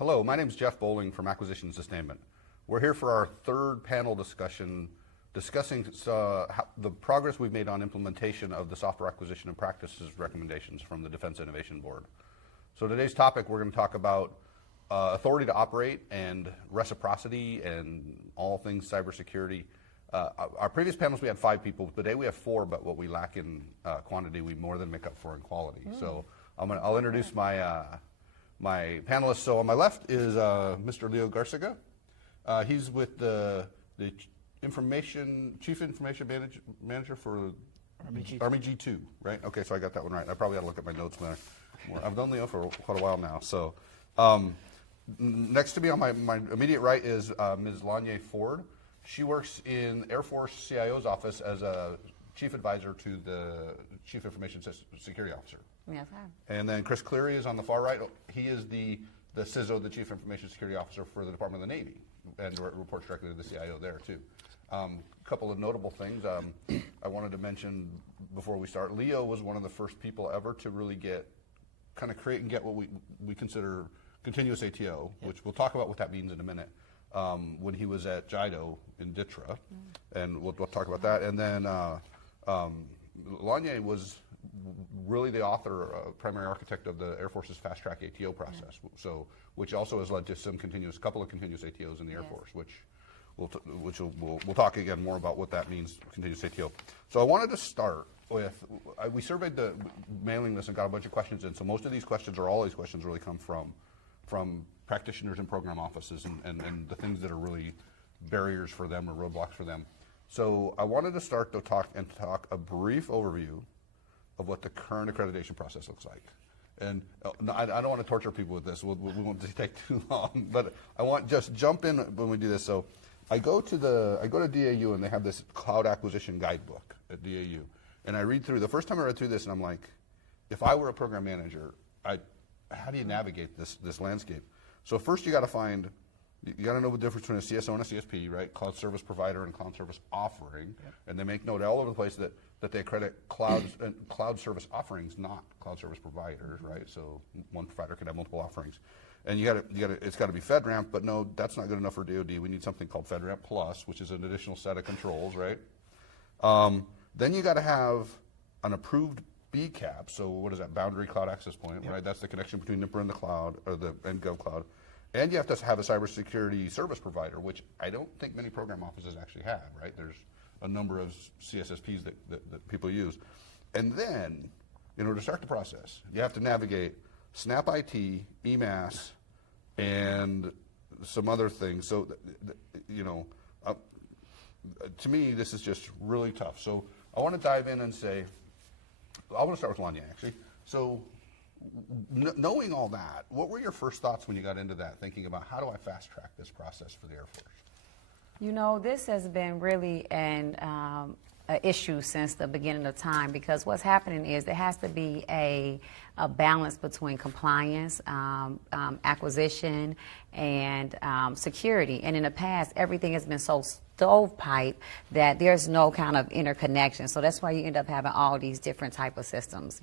Hello, my name is Jeff Boleng from Acquisition and Sustainment. We're here for our third panel discussion discussing the progress we've made on implementation of the software acquisition and practices recommendations from the Defense Innovation Board. So today's topic, we're going to talk about authority to operate and reciprocity and all things cybersecurity. Our previous panels we had 5 people. Today we have 4, but what we lack in quantity, we more than make up for in quality. So I'll introduce my my panelists. So on my left is Mr. Leo Garciga. He's with the Chief Information Manager for Army G2, right? Okay, so I got that one right. I probably got to look at my notes more. I've done Leo for quite a while now. So next to me on my immediate right is Ms. Lonye Ford. She works in Air Force CIO's office as a chief advisor to the Chief Information Security Officer. Yes, sir. And then Chris Cleary is on the far right. He is the CISO, the Chief Information Security Officer for the Department of the Navy, and reports directly to the CIO there too. A couple of notable things I wanted to mention before we start. Leo was one of the first people ever to really create and get what we consider continuous ATO, which we'll talk about what that means in a minute, when he was at JIDO in DITRA, and we'll talk about that. And then Lonye was really the author, primary architect of the Air Force's fast track ATO process, which also has led to couple of continuous ATOs in the Air Force, which we'll talk again more about what that means, continuous ATO. So I wanted to start with, we surveyed the mailing list and got a bunch of questions in. So most of these questions, or all these questions, really come from practitioners and program offices and the things that are really barriers for them or roadblocks for them. So I wanted to start to talk a brief overview of what the current accreditation process looks like. And I don't want to torture people with this. We won't take too long, but I want just jump in when we do this. So I go to DAU and they have this cloud acquisition guidebook at DAU, and I read through. The first time I read through this, and I'm like, if I were a program manager, how do you navigate this landscape? So first you got to know the difference between a CISO and a CSP, right? Cloud service provider and cloud service offering, and they make note all over the place that they credit cloud service offerings, not cloud service providers, right? So one provider can have multiple offerings, and it's got to be FedRAMP, but no, that's not good enough for DoD. We need something called FedRAMP Plus, which is an additional set of controls, right? Then you got to have an approved BCAP. So what is that? Boundary Cloud Access Point, right? That's the connection between NIPR and the cloud, or the Gov Cloud. And you have to have a cybersecurity service provider, which I don't think many program offices actually have, right? There's a number of CSSPs that people use. And then, in order to start the process, you have to navigate Snap IT, EMAS, and some other things. So, to me, this is just really tough. So I want to dive in and say, I want to start with Lonye, actually. So knowing all that, what were your first thoughts when you got into that, thinking about how do I fast track this process for the Air Force? You know, this has been really an issue since the beginning of time, because what's happening is there has to be a balance between compliance, acquisition, and security. And in the past, everything has been so stovepipe that there's no kind of interconnection. So that's why you end up having all these different type of systems,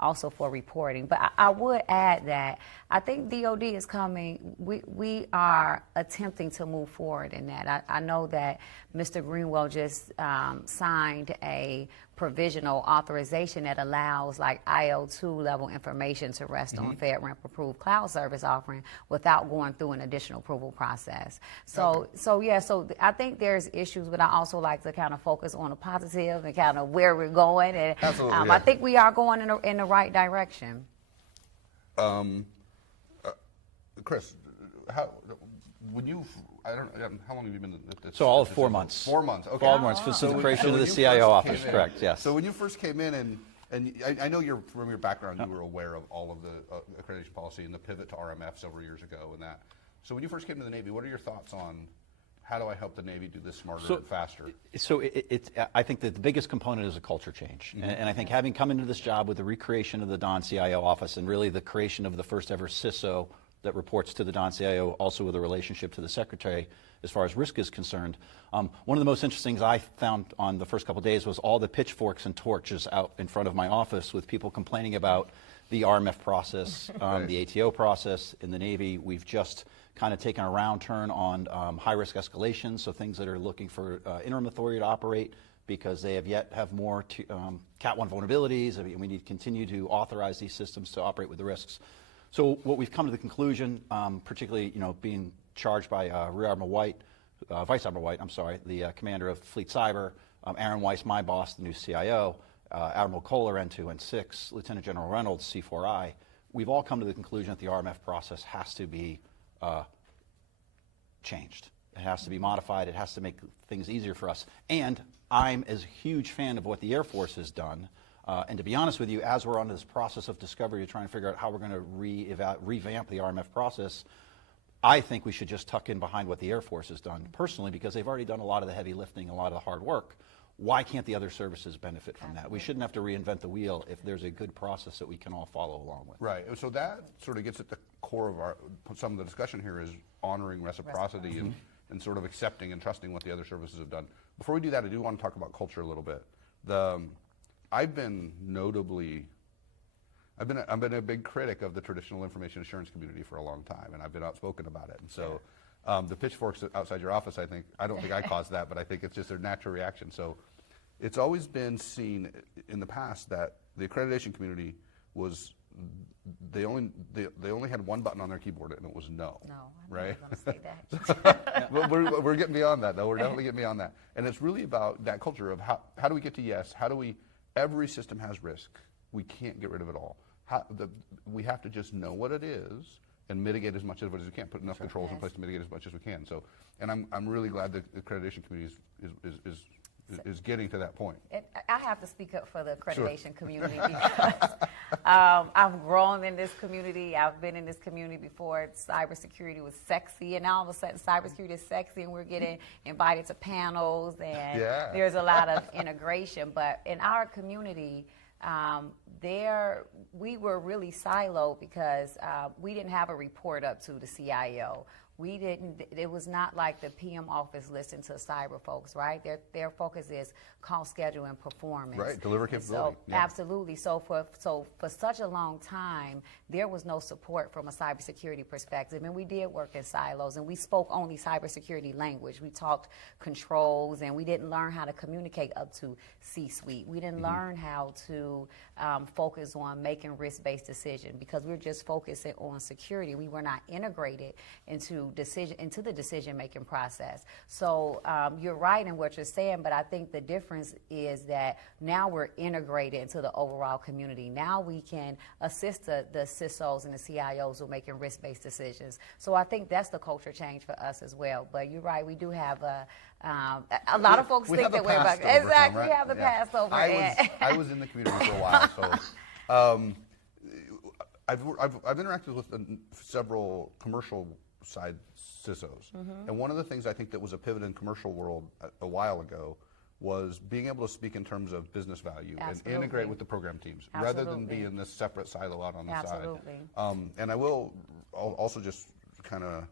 also for reporting. But I would add that I think DOD is coming. We are attempting to move forward in that. I know that Mr. Greenwell just signed a provisional authorization that allows like IL2 level information to rest on FedRAMP approved cloud service offering without going through an additional approval process. So I think there's issues, but I also like to kind of focus on the positive and kind of where we're going. And I think we are going in the right direction. Chris, how long have you been at this? So all of 4 months. 4 months, okay. 4 months since the creation of the CIO office, correct, yes. So when you first came in, and I know from your background, you were aware of all of the accreditation policy and the pivot to RMF several years ago and that. So when you first came to the Navy, what are your thoughts on how do I help the Navy do this smarter and faster? So I think that the biggest component is a culture change. And I think having come into this job with the recreation of the Don CIO office and really the creation of the first ever CISO that reports to the Don CIO, also with a relationship to the Secretary as far as risk is concerned. One of the most interesting things I found on the first couple of days was all the pitchforks and torches out in front of my office with people complaining about the RMF process, the ATO process in the Navy. We've just kind of taken a round turn on high-risk escalation, so things that are looking for interim authority to operate because they have yet have more Cat 1 vulnerabilities, and we need to continue to authorize these systems to operate with the risks. So what we've come to the conclusion, particularly being charged by Rear Admiral White, Vice Admiral White, I'm sorry, the commander of Fleet Cyber, Aaron Weiss, my boss, the new CIO, Admiral Kohler, N2, N6, Lieutenant General Reynolds, C4I, we've all come to the conclusion that the RMF process has to be changed. It has to be modified. It has to make things easier for us. And I'm as a huge fan of what the Air Force has done. And to be honest with you, as we're on this process of discovery, trying to figure out how we're going to revamp the RMF process, I think we should just tuck in behind what the Air Force has done personally, because they've already done a lot of the heavy lifting, a lot of the hard work. Why can't the other services benefit from that? We shouldn't have to reinvent the wheel if there's a good process that we can all follow along with. Right. So that sort of gets at the core of some of the discussion here is honoring reciprocity and sort of accepting and trusting what the other services have done. Before we do that, I do want to talk about culture a little bit. I've been a big critic of the traditional information assurance community for a long time, and I've been outspoken about it. And so the pitchforks outside your office, I don't think I caused that, but I think it's just a natural reaction. So it's always been seen in the past that the accreditation community was, they only had one button on their keyboard, and it was no. No, right? I'm not going to say that. we're getting beyond that, though. We're definitely getting beyond that. And it's really about that culture of how do we get to yes? Every system has risk. We can't get rid of it all. We have to just know what it is and mitigate as much of it as we can. Put enough controls in place to mitigate as much as we can. So, and I'm really glad the accreditation community is getting to that point. I have to speak up for the accreditation community because I've grown in this community. I've been in this community before. Cybersecurity was sexy, and all of a sudden cybersecurity is sexy, and we're getting invited to panels, and there's a lot of integration. But in our community, we were really siloed because we didn't have a report up to the CIO. It was not like the PM office listened to cyber folks, right? Their focus is cost, schedule, and performance. Right, deliver capability. So, absolutely. So for such a long time, there was no support from a cybersecurity perspective, and we did work in silos, and we spoke only cybersecurity language. We talked controls, and we didn't learn how to communicate up to C-suite. We didn't learn how to focus on making risk-based decisions because we were just focusing on security. We were not integrated into the decision-making process. So you're right in what you're saying, but I think the difference is that now we're integrated into the overall community. Now we can assist the CISOs and the CIOs with making risk-based decisions. So I think that's the culture change for us as well. But you're right, we do have a lot of folks think that we're about exactly. Right? We have the Passover. I was in the community for a while, so I've interacted with several commercial side CISOs, and one of the things I think that was a pivot in commercial world a while ago was being able to speak in terms of business value and integrate with the program teams rather than be in this separate silo out on the side. And I will also just kind of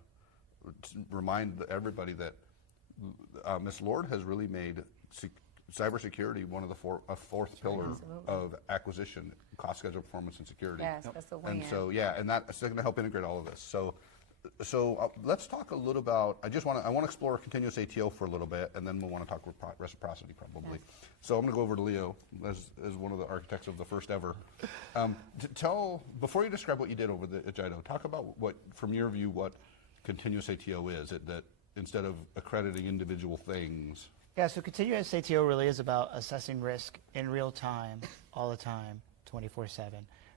remind everybody that Ms. Lord has really made cybersecurity one of the fourth pillar of acquisition, cost, schedule, performance, and security. Yes, that's the win. And so, and that's going to help integrate all of this. So let's talk a little about, I want to explore continuous ATO for a little bit, and then we'll want to talk reciprocity probably. Yes. So I'm going to go over to Leo as one of the architects of the first ever. Before you describe what you did over at JIDO, talk about from your view, what continuous ATO is. That instead of accrediting individual things. Yeah, so continuous ATO really is about assessing risk in real time, all the time, 24/7,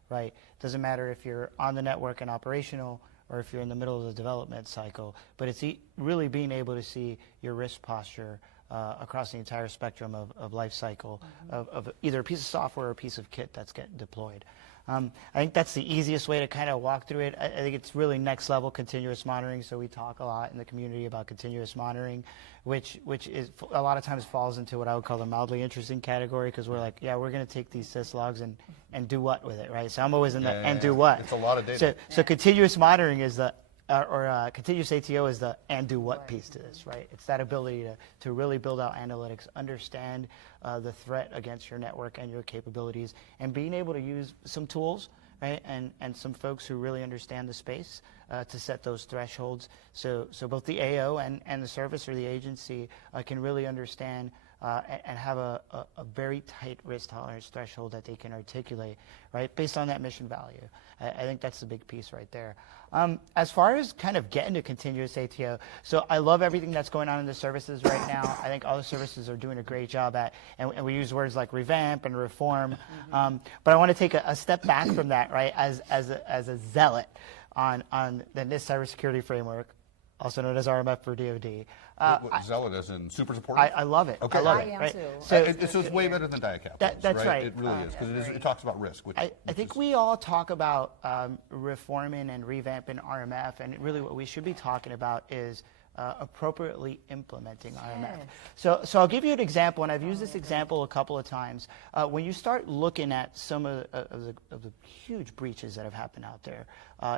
right? Doesn't matter if you're on the network and operational, or if you're in the middle of the development cycle, but it's really being able to see your risk posture across the entire spectrum of life cycle of either a piece of software or a piece of kit that's getting deployed. I think that's the easiest way to kind of walk through it. I think it's really next level continuous monitoring. So we talk a lot in the community about continuous monitoring, which is a lot of times falls into what I would call the mildly interesting category, because we're like, yeah, we're going to take these syslogs and do what with it, right? So I'm always in the and do what. It's a lot of data. So continuous monitoring is the continuous ATO is the and do what piece to this, right? It's that ability to really build out analytics, understand the threat against your network and your capabilities, and being able to use some tools, right? And some folks who really understand the space to set those thresholds. So both the AO and the service or the agency can really understand and have a very tight risk tolerance threshold that they can articulate, right, based on that mission value. I think that's the big piece right there. As far as kind of getting to continuous ATO, so I love everything that's going on in the services right now. I think all the services are doing a great job at, and we use words like revamp and reform, but I want to take a step back from that, right, as a zealot on the NIST cybersecurity framework, also known as RMF for DoD. Zealot as in super supportive? I love it. Okay. I love I it. am right? too. So it's way better than DIACAP. That's right. It really is, because it talks about risk. I think we all talk about reforming and revamping RMF, and really what we should be talking about is appropriately implementing RMF. So I'll give you an example, and I've used this example a couple of times. When you start looking at some of the huge breaches that have happened out there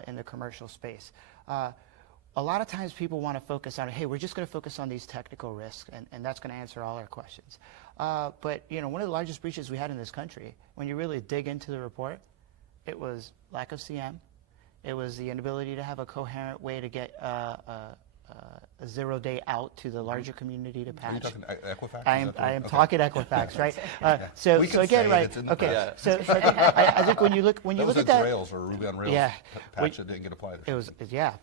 in the commercial space, a lot of times people want to focus on, hey, we're just going to focus on these technical risks, and that's going to answer all our questions. But one of the largest breaches we had in this country, when you really dig into the report, it was lack of CM. It was the inability to have a coherent way to get a 0-day out to the larger community to patch. Are you talking Equifax? I am talking Equifax, right? We can again, say right? it's in the Okay. past. So I think when you look at that, Rails or Ruby on Rails patch that didn't get applied. it was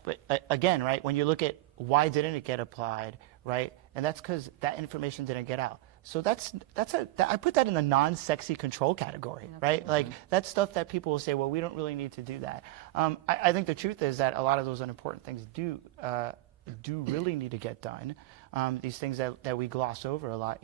But again, right? When you look at why didn't it get applied, right? And that's because that information didn't get out. So I put that in the non-sexy control category, right? Like that's stuff that people will say, well, we don't really need to do that. I think the truth is that a lot of those unimportant things do really need to get done. These things that we gloss over a lot.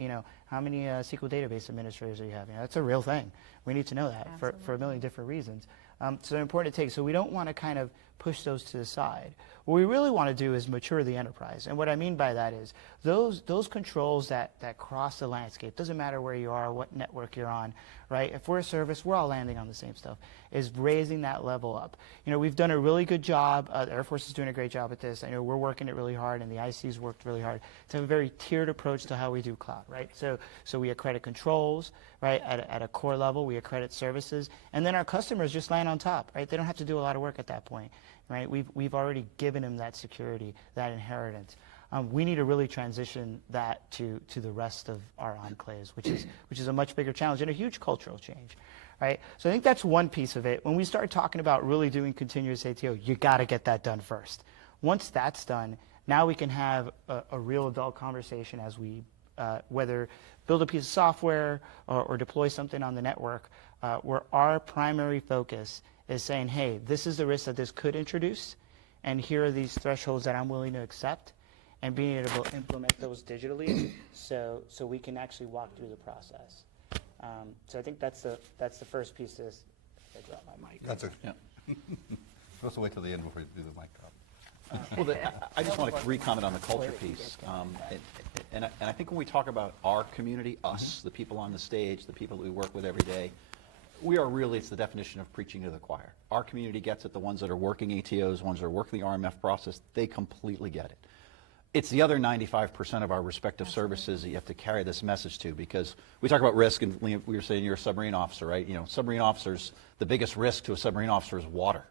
How many SQL database administrators do you have? That's a real thing. We need to know that for a million different reasons. So they're important to take. So we don't want to kind of push those to the side. What we really want to do is mature the enterprise. And what I mean by that is those controls that cross the landscape, doesn't matter where you are, what network you're on, right? If we're a service, we're all landing on the same stuff, is raising that level up. We've done a really good job. The Air Force is doing a great job at this. I know we're working it really hard, and the IC's worked really hard to have a very tiered approach to how we do cloud, right? So we accredit controls, right, at a core level. We accredit services, and then our customers just land on top, right? They don't have to do a lot of work at that point, right? We've already given them that security, that inheritance. We need to really transition that to the rest of our enclaves, which is a much bigger challenge and a huge cultural change, right? So I think that's one piece of it. When we start talking about really doing continuous ATO, you got to get that done first. Once that's done, now we can have a real adult conversation as we whether build a piece of software or deploy something on the network, where our primary focus is saying, hey, this is the risk that this could introduce, and here are these thresholds that I'm willing to accept, and being able to implement those digitally so we can actually walk through the process. So I think that's the first piece of this. I dropped my mic. That's it. Yeah. Supposed to wait till the end before you do the mic drop. I just want to re-comment on the culture piece. And I think when we talk about our community, us, the people on the stage, the people that we work with every day, it's the definition of preaching to the choir. Our community gets it. The ones that are working ATOs, ones that are working the RMF process, they completely get it. It's the other 95% of our respective services that you have to carry this message to, because we talk about risk, and we were saying you're a submarine officer, right? Submarine officers, the biggest risk to a submarine officer is water.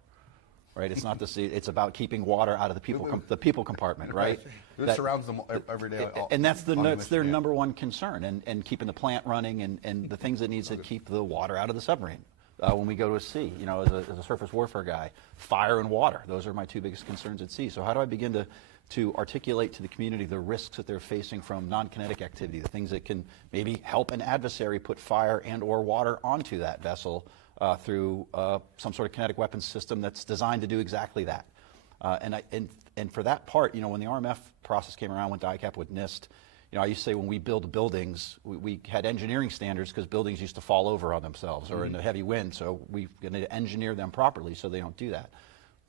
Right, it's not it's about keeping water out of the people compartment, right? It surrounds them every day. And that's their number one concern, and keeping the plant running and the things that needs to keep the water out of the submarine. When we go to a sea, as a surface warfare guy, fire and water, those are my two biggest concerns at sea. So how do I begin to articulate to the community the risks that they're facing from non-kinetic activity, the things that can maybe help an adversary put fire and or water onto that vessel through some sort of kinetic weapons system that's designed to do exactly that. And for that part, when the RMF process came around, when DICAP with NIST, I used to say when we build buildings, we had engineering standards because buildings used to fall over on themselves or in a heavy wind, so we're going to engineer them properly so they don't do that.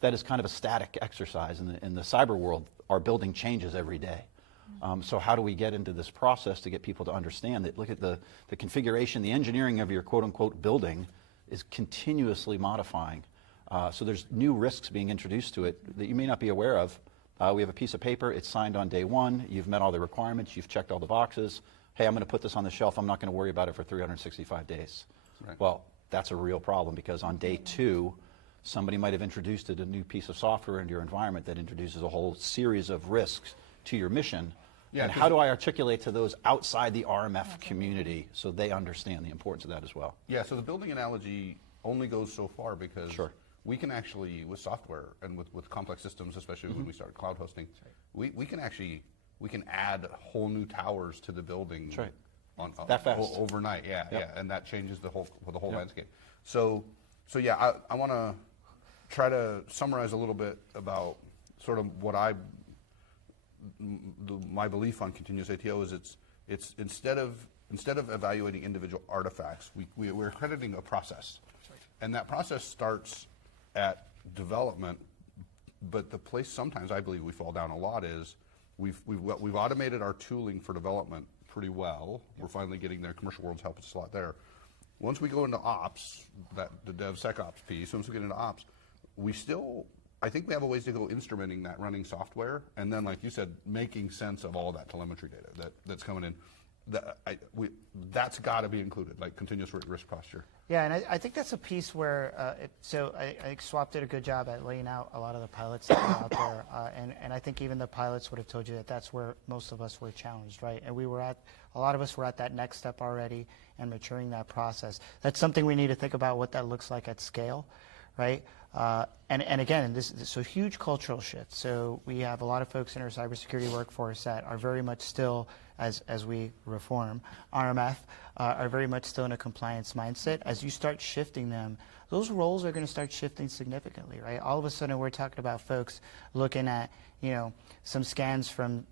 That is kind of a static exercise. In the cyber world, our building changes every day. So how do we get into this process to get people to understand that, look at the configuration, the engineering of your quote-unquote building is continuously modifying. So there's new risks being introduced to it that you may not be aware of. We have a piece of paper, it's signed on day one, you've met all the requirements, you've checked all the boxes. Hey, I'm going to put this on the shelf, I'm not going to worry about it for 365 days. Right. Well, that's a real problem because on day two, somebody might have introduced a new piece of software into your environment that introduces a whole series of risks to your mission. Yeah, and how do I articulate to those outside the RMF community so they understand the importance of that as well? Yeah, so the building analogy only goes so far because Sure. we can actually, with software and with complex systems, especially when we start cloud hosting, we can add whole new towers to the building. That's right. That fast. Overnight, yeah, Yep. and that changes the whole Yep. landscape. So yeah, I want to try to summarize a little bit about sort of what my belief on continuous ATO is it's instead of evaluating individual artifacts, we're accrediting a process, and that process starts at development. But the place sometimes I believe we fall down a lot is we've automated our tooling for development pretty well. We're finally getting there. Commercial world's helped us a lot there. Once we go into ops, the DevSecOps piece, once we get into ops, I think we have a ways to go instrumenting that running software, and then, like you said, making sense of all that telemetry data that's coming in. That's got to be included, like continuous risk posture. Yeah, and I think that's a piece where, I think Swap did a good job at laying out a lot of the pilots that are out there, and I think even the pilots would have told you that that's where most of us were challenged, right? And a lot of us were at that next step already and maturing that process. That's something we need to think about what that looks like at scale, right? And again, this is a huge cultural shift. So we have a lot of folks in our cybersecurity workforce that are very much still, as we reform RMF, are very much still in a compliance mindset. As you start shifting them, those roles are going to start shifting significantly, right? All of a sudden, we're talking about folks looking at, some scans from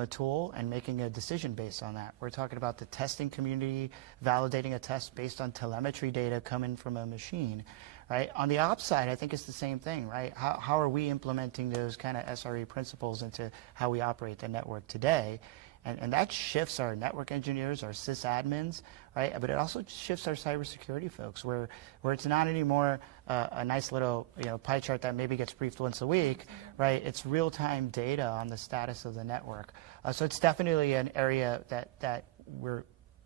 a tool and making a decision based on that. We're talking about the testing community validating a test based on telemetry data coming from a machine. Right? On the ops side, I think it's the same thing, right? How are we implementing those kind of SRE principles into how we operate the network today? And that shifts our network engineers, our sysadmins, right? But it also shifts our cybersecurity folks, where it's not anymore a nice little pie chart that maybe gets briefed once a week, right? It's real-time data on the status of the network. So it's definitely an area that I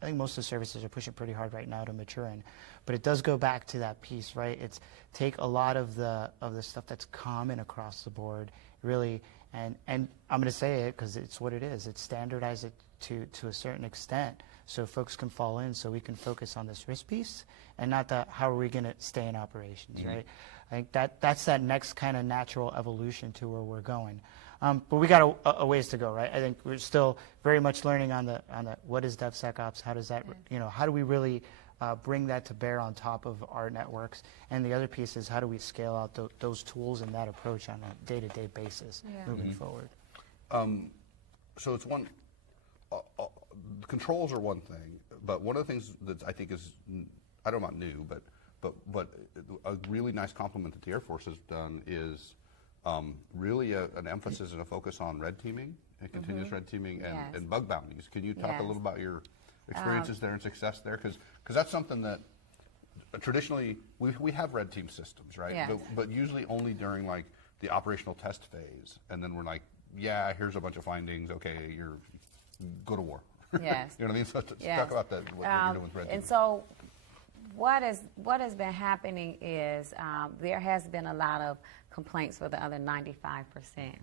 think most of the services are pushing pretty hard right now to mature in. But it does go back to that piece, right? It's take a lot of the stuff that's common across the board, really, and I'm going to say it because it's what it is. It's standardize it to a certain extent so folks can fall in, so we can focus on this risk piece and not the how are we going to stay in operations, right? I think that's that next kind of natural evolution to where we're going. But we got a ways to go, right? I think we're still very much learning on the what is DevSecOps, how does that, how do we really bring that to bear on top of our networks? And the other piece is how do we scale out those tools and that approach on a day-to-day basis moving forward? So it's one, controls are one thing, but one of the things that I think is, I don't know about new, but a really nice compliment that the Air Force has done is really an emphasis and a focus on red teaming and continuous red teaming and bug bounties. Can you talk a little about your experiences there and success there? Because that's something that traditionally we have red team systems, right? Yes. But usually only during like the operational test phase, and then we're like, yeah, here's a bunch of findings. Okay, go to war. Yes. You know what I mean? So talk about that. What you're doing with red team. And so, what has been happening is there has been a lot of complaints for the other 95%,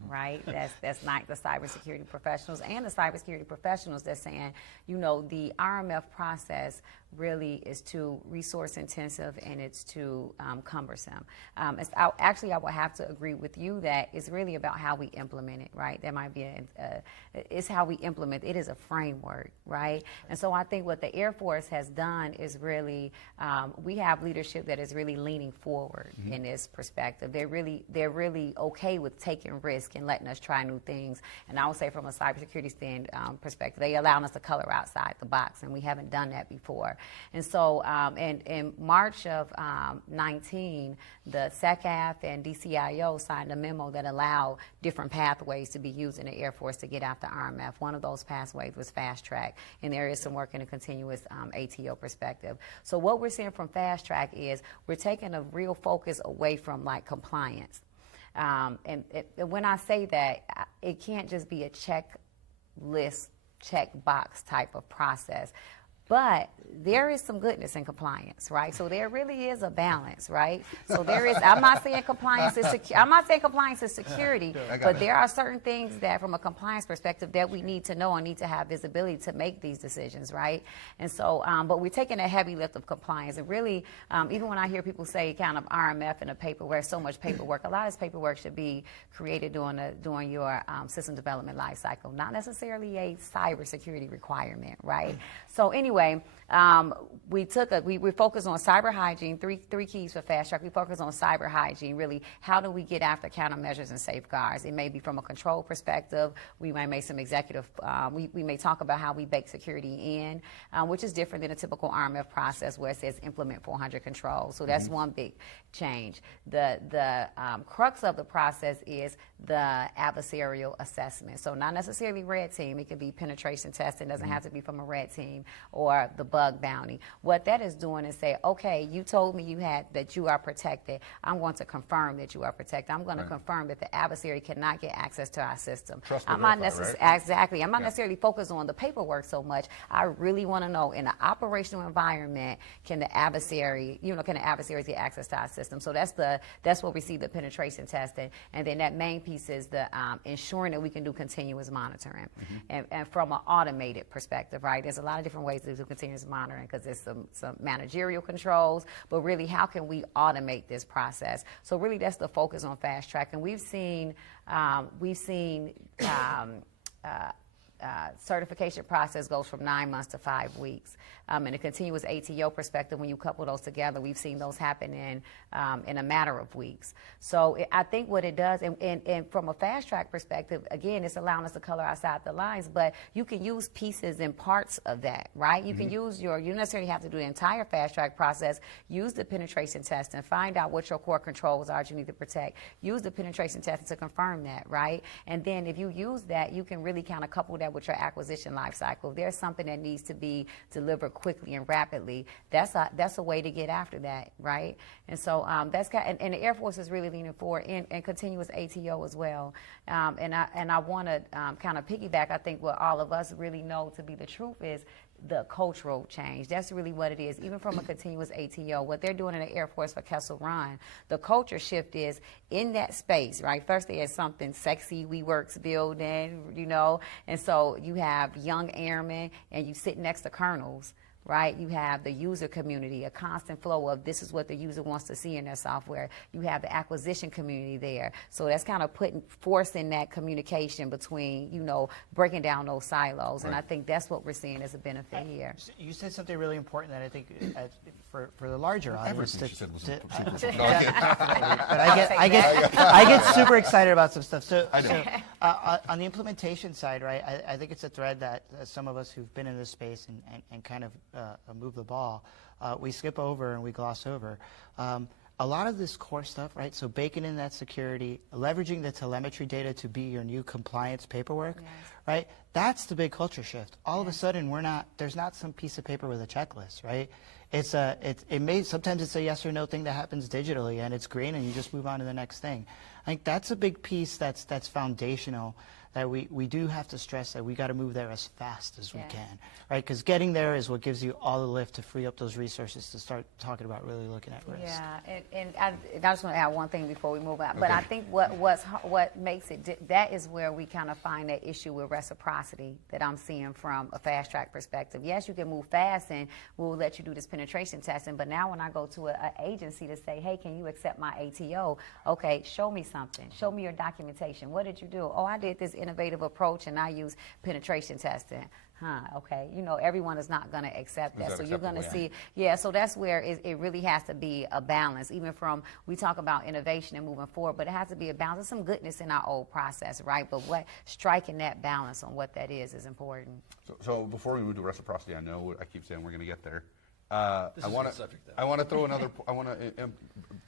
right? That's not the cybersecurity professionals and the cybersecurity professionals that's saying, the RMF process really is too resource intensive and it's too cumbersome. Actually, I would have to agree with you that it's really about how we implement it, right? There might be it's how we implement it. It is a framework, right? And so I think what the Air Force has done is really, we have leadership that is really leaning forward in this perspective. They're really okay with taking risk and letting us try new things. And I would say from a cybersecurity perspective, they allow us to color outside the box, and we haven't done that before. And so in March of 19, the SECAF and DCIO signed a memo that allowed different pathways to be used in the Air Force to get after RMF. One of those pathways was fast track, and there is some work in a continuous ATO perspective. So what we're seeing from fast track is we're taking a real focus away from like compliance. And when I say that, it can't just be a checklist, check box type of process. But there is some goodness in compliance, right? So there really is a balance, right? So there is. I'm not saying compliance is security, but there are certain things that, from a compliance perspective, that we need to know and need to have visibility to make these decisions, right? And so, but we're taking a heavy lift of compliance, and really, even when I hear people say kind of RMF and the paperwork, so much paperwork, a lot of this paperwork should be created during your system development life cycle, not necessarily a cybersecurity requirement, right? So anyway. We focused on cyber hygiene, three keys for fast track. We focus on cyber hygiene, really, how do we get after countermeasures and safeguards? It may be from a control perspective. We might make some executive, we may talk about how we bake security in, which is different than a typical RMF process where it says implement 400 controls. So that's one big change. The crux of the process is the adversarial assessment. So not necessarily red team. It could be penetration testing. It doesn't have to be from a red team or the bug bounty. What that is doing is say, okay, you told me that you are protected. I'm going to confirm that you are protected. I'm going to confirm that the adversary cannot get access to our system. I'm not necessarily focused on the paperwork so much. I really want to know, in an operational environment, can the adversary get access to our system? So that's where we see the penetration testing, and then that main piece is the ensuring that we can do continuous monitoring, and from an automated perspective, right? There's a lot of different ways to do continuous monitoring because there's some managerial controls, but really, how can we automate this process? So really, that's the focus on fast track, and we've seen certification process goes from 9 months to 5 weeks. In a continuous ATO perspective, when you couple those together, we've seen those happen in a matter of weeks. So I think what it does, and from a fast track perspective, again, it's allowing us to color outside the lines, but you can use pieces and parts of that, right? You can use you don't necessarily have to do the entire fast track process. Use the penetration test and find out what your core controls are that you need to protect. Use the penetration test to confirm that, right? And then if you use that, you can really kind of couple that with your acquisition life cycle. If there's something that needs to be delivered quickly and rapidly, that's a way to get after that, right? And so that's and the Air Force is really leaning forward and continuous ATO as well. And I want to kind of piggyback. I think what all of us really know to be the truth is the cultural change. That's really what it is. Even from a continuous ATO, what they're doing in the Air Force for Kessel Run, the culture shift is in that space, right? First, there's something sexy, we works building, and so you have young airmen and you sit next to colonels, right? You have the user community, a constant flow of this is what the user wants to see in their software. You have the acquisition community there. So that's kind of forcing that communication between, breaking down those silos. Right. And I think that's what we're seeing as a benefit here. You said something really important that I think for the larger audience. Everything she said was But I get super excited about some stuff. So on the implementation side, right, I think it's a thread that some of us who've been in this space and kind of move the ball, we skip over and we gloss over. A lot of this core stuff, right? So baking in that security, leveraging the telemetry data to be your new compliance paperwork, right? That's the big culture shift. All of a sudden, there's not some piece of paper with a checklist, right? Sometimes it's a yes or no thing that happens digitally, and it's green, and you just move on to the next thing. I think that's a big piece that's foundational that we do have to stress that we got to move there as fast as we can, right? Because getting there is what gives you all the lift to free up those resources to start talking about really looking at risk. Yeah, and I just want to add one thing before we move on. But I think what makes it, that is where we kind of find that issue with reciprocity that I'm seeing from a fast track perspective. Yes, you can move fast and we'll let you do this penetration testing, but now when I go to an agency to say, hey, can you accept my ATO? Okay, show me something. Show me your documentation. What did you do? Oh, I did this innovative approach and I use penetration testing. Okay. You know, everyone is not going to accept that. So you're going to see, so that's where it really has to be a balance. Even from, we talk about innovation and moving forward, but it has to be a balance. There's some goodness in our old process, right? But striking that balance on what that is important. So before we move to reciprocity, I know I keep saying we're going to get there. I want to throw another, I want to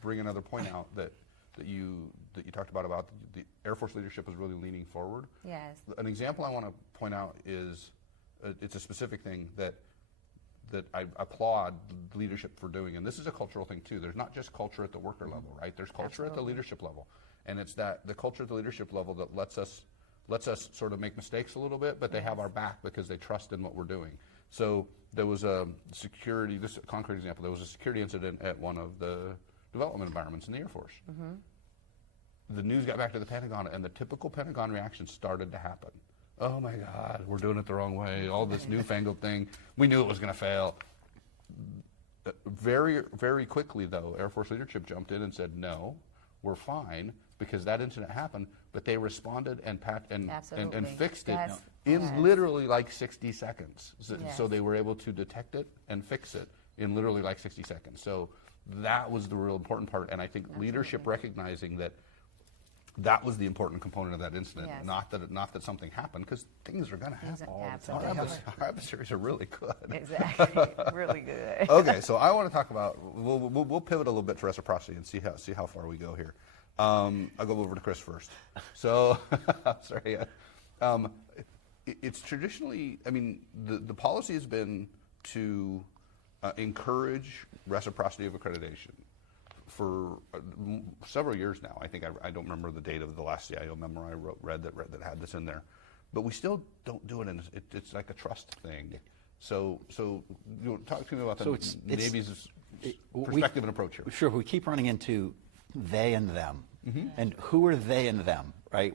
bring another point out that you talked about the Air Force leadership is really leaning forward. Yes. An example I want to point out is, it's a specific thing that I applaud leadership for doing, and this is a cultural thing too. There's not just culture at the worker level, right? There's culture at the leadership level, and it's that the culture at the leadership level that lets us sort of make mistakes a little bit, but they have our back because they trust in what we're doing. So there was a security, this is a concrete example, there was a security incident at one of the development environments in the Air Force. The news got back to the Pentagon, and the typical Pentagon reaction started to happen. Oh my God, we're doing it the wrong way, all this newfangled thing. We knew it was going to fail. Very, very quickly, though, Air Force leadership jumped in and said, no, we're fine, because that incident happened, but they responded and fixed it in literally like 60 seconds. So they were able to detect it and fix it in literally like 60 seconds. So that was the real important part, and I think leadership recognizing that was the important component of that incident, not that something happened, because things are going to happen all the time. Our adversaries are really good. Exactly, really good. Okay, so I want to talk about, we'll pivot a little bit to reciprocity and see how far we go here. I'll go over to Chris first. So, sorry. It's traditionally, I mean, the policy has been to encourage reciprocity of accreditation for several years now. I think I don't remember the date of the last CIO memo I read that had this in there, but we still don't do it. It's like a trust thing. So talk to me about the Navy's perspective and approach here. Sure, we keep running into they and them, and who are they and them, right?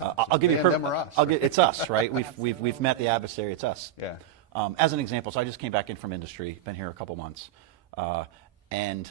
I'll give you them or us. It's us, right? We've met the adversary. It's us. Yeah. As an example, so I just came back in from industry, been here a couple months, and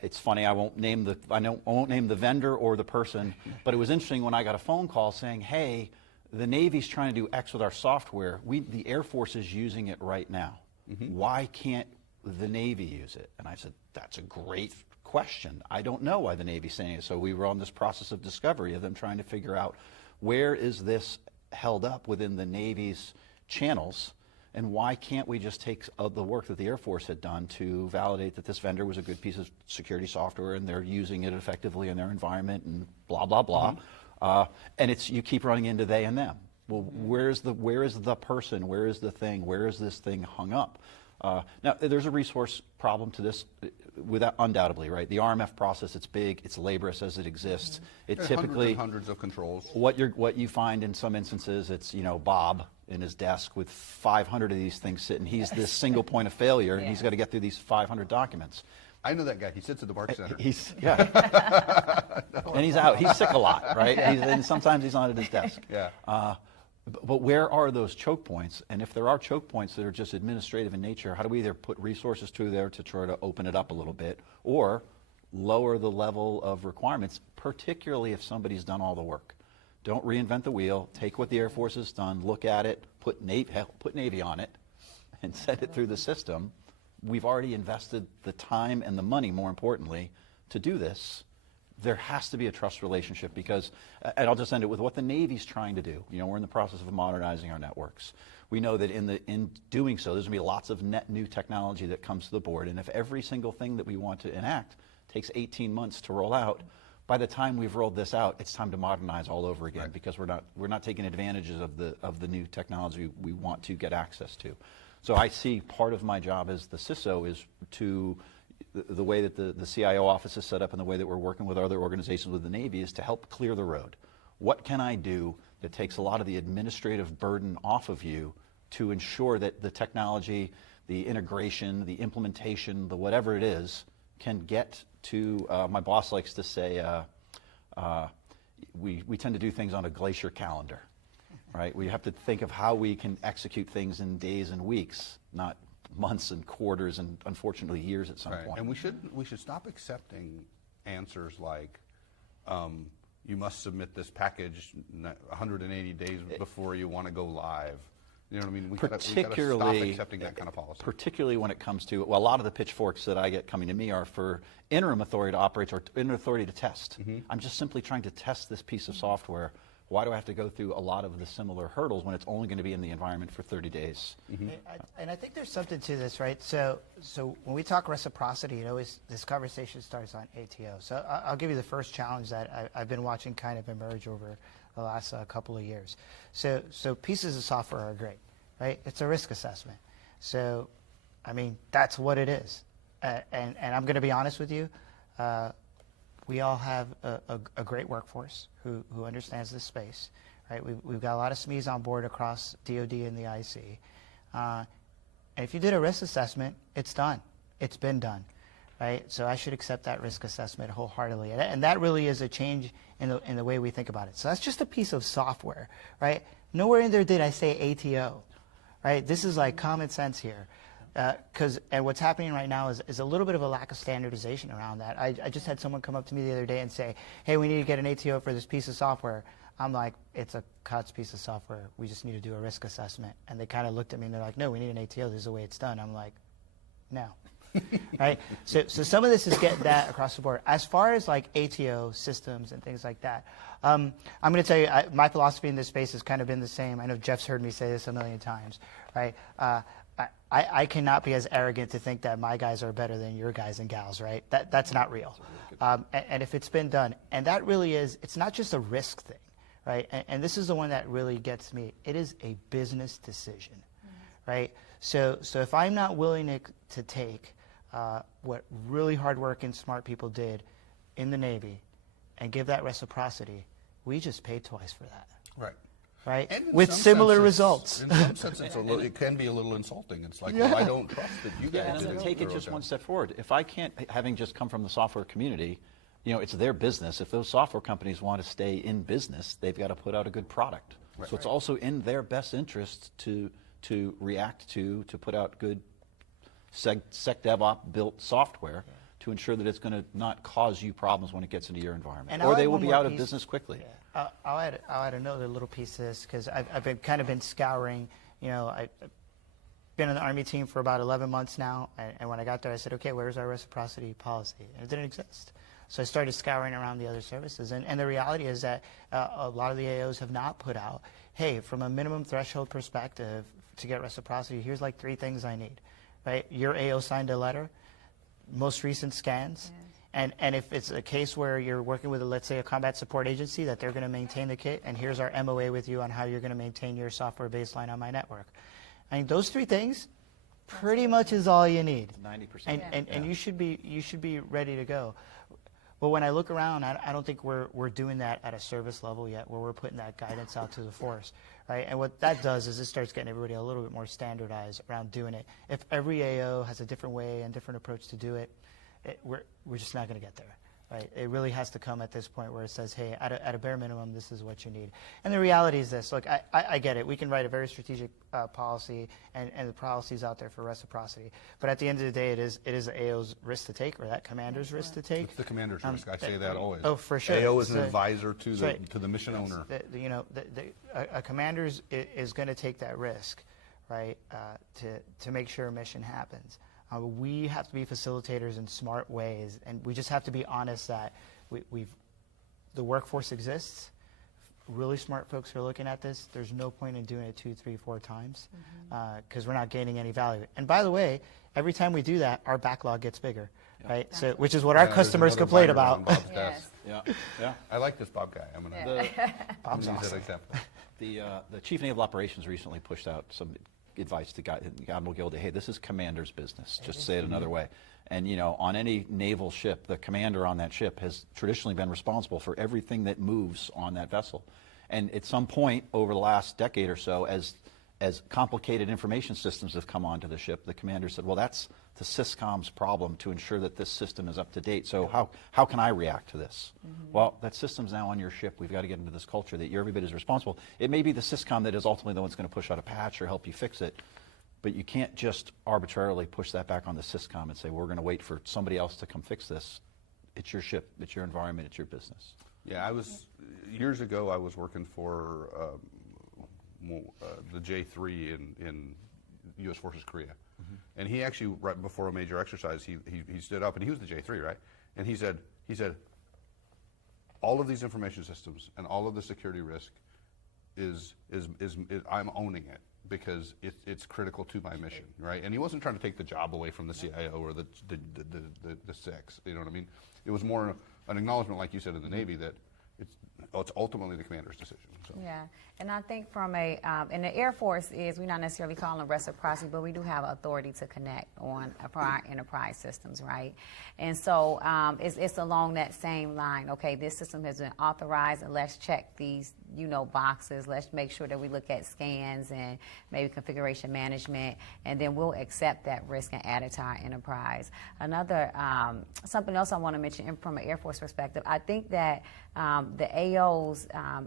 it's funny. I won't name the vendor or the person, but it was interesting when I got a phone call saying, "Hey, the Navy's trying to do X with our software. The Air Force is using it right now. Why can't the Navy use it?" And I said, "That's a great question. I don't know why the Navy's saying it." So we were on this process of discovery of them trying to figure out where is this held up within the Navy's channels. And why can't we just take the work that the Air Force had done to validate that this vendor was a good piece of security software and they're using it effectively in their environment and blah, blah, blah. And you keep running into they and them. Well, where is the person? Where is the thing? Where is this thing hung up? Now, there's a resource problem to this, undoubtedly, right? The RMF process, it's big, it's laborious as it exists. It typically hundreds of controls. What you find in some instances, it's Bob in his desk with 500 of these things sitting. He's this single point of failure, and he's got to get through these 500 documents. I know that guy. He sits at the BARC Center. And he's out. He's sick a lot, right? And sometimes he's not at his desk. Yeah. But where are those choke points? And if there are choke points that are just administrative in nature, how do we either put resources through there to try to open it up a little bit, or lower the level of requirements, particularly if somebody's done all the work? Don't reinvent the wheel. Take what the Air Force has done, look at it, put Navy on it, and send it through the system. We've already invested the time and the money, more importantly, to do this. There has to be a trust relationship because, and I'll just end it with what the Navy's trying to do. We're in the process of modernizing our networks. We know that in doing so, there's going to be lots of net new technology that comes to the board. And if every single thing that we want to enact takes 18 months to roll out, by the time we've rolled this out, it's time to modernize all over again because we're not taking advantages of the new technology we want to get access to. So I see part of my job as the CISO is to the way that the CIO office is set up and the way that we're working with other organizations with the Navy is to help clear the road. What can I do It takes a lot of the administrative burden off of you to ensure that the technology, the integration, the implementation, the whatever it is, can get to, my boss likes to say, we tend to do things on a glacier calendar, right? We have to think of how we can execute things in days and weeks, not months and quarters and unfortunately years at some point. And we should stop accepting answers like, you must submit this package 180 days before you want to go live. You know what I mean? We gotta stop accepting that kind of policy. Particularly when it comes to, well, a lot of the pitchforks that I get coming to me are for interim authority to operate or interim authority to test. I'm just simply trying to test this piece of software. Why do I have to go through a lot of the similar hurdles when it's only going to be in the environment for 30 days? And I think there's something to this, right? So when we talk reciprocity, this conversation starts on ATO. So I'll give you the first challenge that I've been watching kind of emerge over the last couple of years. So pieces of software are great, right? It's a risk assessment. So, I mean, that's what it is. And I'm going to be honest with you. We all have a great workforce who understands this space, right? We've got a lot of SMEs on board across DoD and the IC. And if you did a risk assessment, it's done. It's been done, right? So I should accept that risk assessment wholeheartedly. And that really is a change in the way we think about it. So that's just a piece of software, right? Nowhere in there did I say ATO, right? This is like common sense here. And what's happening right now is a little bit of a lack of standardization around that. I just had someone come up to me the other day and say, hey, we need to get an ATO for this piece of software. I'm like, it's a COTS piece of software. We just need to do a risk assessment. And they kind of looked at me and they're like, no, we need an ATO. This is the way it's done. I'm like, no. Right? So some of this is getting that across the board. As far as like ATO systems and things like that, I'm going to tell you, my philosophy in this space has kind of been the same. I know Jeff's heard me say this a million times, right? I cannot be as arrogant to think that my guys are better than your guys and gals, right? That's not real. And if it's been done, and that really is, it's not just a risk thing, right? And this is the one that really gets me. It is a business decision, right? So if I'm not willing to take what really hardworking, smart people did in the Navy and give that reciprocity, we just paid twice for that. Right. Right, with similar results. In some sense, it can be a little insulting. It's like, well, I don't trust that you guys and take it just one step forward. If I can't, having just come from the software community, it's their business. If those software companies want to stay in business, they've got to put out a good product. Right. So it's also in their best interest to react to put out good SecDevOps built software to ensure that it's going to not cause you problems when it gets into your environment, or they will be out of business quickly. Yeah. I'll add another little piece to this because I've been scouring. I've been on the Army team for about 11 months now, and when I got there, I said, okay, where's our reciprocity policy? And it didn't exist. So I started scouring around the other services, and the reality is that a lot of the AOs have not put out, hey, from a minimum threshold perspective to get reciprocity, here's like 3 things I need, right? Your AO signed a letter, most recent scans. Yeah. And if it's a case where you're working with, let's say, a combat support agency that they're going to maintain the kit, and here's our MOA with you on how you're going to maintain your software baseline on my network. I mean, those 3 things pretty much is all you need. 90%. And you should be ready to go. But when I look around, I don't think we're doing that at a service level yet, where we're putting that guidance out to the force, right? And what that does is it starts getting everybody a little bit more standardized around doing it. If every AO has a different way and different approach to do it, we're just not going to get there, right? It really has to come at this point where it says, hey, at a bare minimum, this is what you need. And the reality is this. Look, I get it. We can write a very strategic policy, and the policy's out there for reciprocity. But at the end of the day, it is the AO's risk to take, or that commander's risk to take. It's the commander's risk. I say that always. Oh, for sure. AO is an advisor to the mission owner. A commander is going to take that risk, right, to make sure a mission happens. We have to be facilitators in smart ways, and we just have to be honest that the workforce exists. Really smart folks are looking at this. There's no point in doing it 2, 3, 4 times because we're not gaining any value. And by the way, every time we do that, our backlog gets bigger, right? Exactly. So, which is what our customers complain about. Yes. Yeah. I like this Bob guy. I'm going to use that example. The Chief Naval Operations recently pushed out some advice to Admiral Gilday, hey, this is commander's business, just to say it another way. And on any naval ship, the commander on that ship has traditionally been responsible for everything that moves on that vessel. And at some point over the last decade or so, as complicated information systems have come onto the ship, the commander said, well, that's the Syscom's problem to ensure that this system is up to date. So how can I react to this? Well, that system's now on your ship. We've got to get into this culture that everybody's responsible. It may be the Syscom that is ultimately the one that's going to push out a patch or help you fix it, but you can't just arbitrarily push that back on the Syscom and say, well, we're going to wait for somebody else to come fix this. It's your ship, it's your environment, it's your business. Yeah, years ago, I was working for the J3 in U.S. Forces Korea. And he actually, right before a major exercise, he stood up, and he was the J3, right? And he said, all of these information systems and all of the security risk is I'm owning it because it's critical to my mission, right? And he wasn't trying to take the job away from the CIO or the SIX, you know what I mean? It was more an acknowledgement, like you said in the Navy, that it's ultimately the commander's decision. So. Yeah, and I think from in the Air Force we're not necessarily calling it reciprocity, but we do have authority to connect on our enterprise systems, right? And so it's along that same line. Okay, this system has been authorized, and let's check these, boxes. Let's make sure that we look at scans and maybe configuration management, and then we'll accept that risk and add it to our enterprise. Another, something else I want to mention from an Air Force perspective, I think that the AOs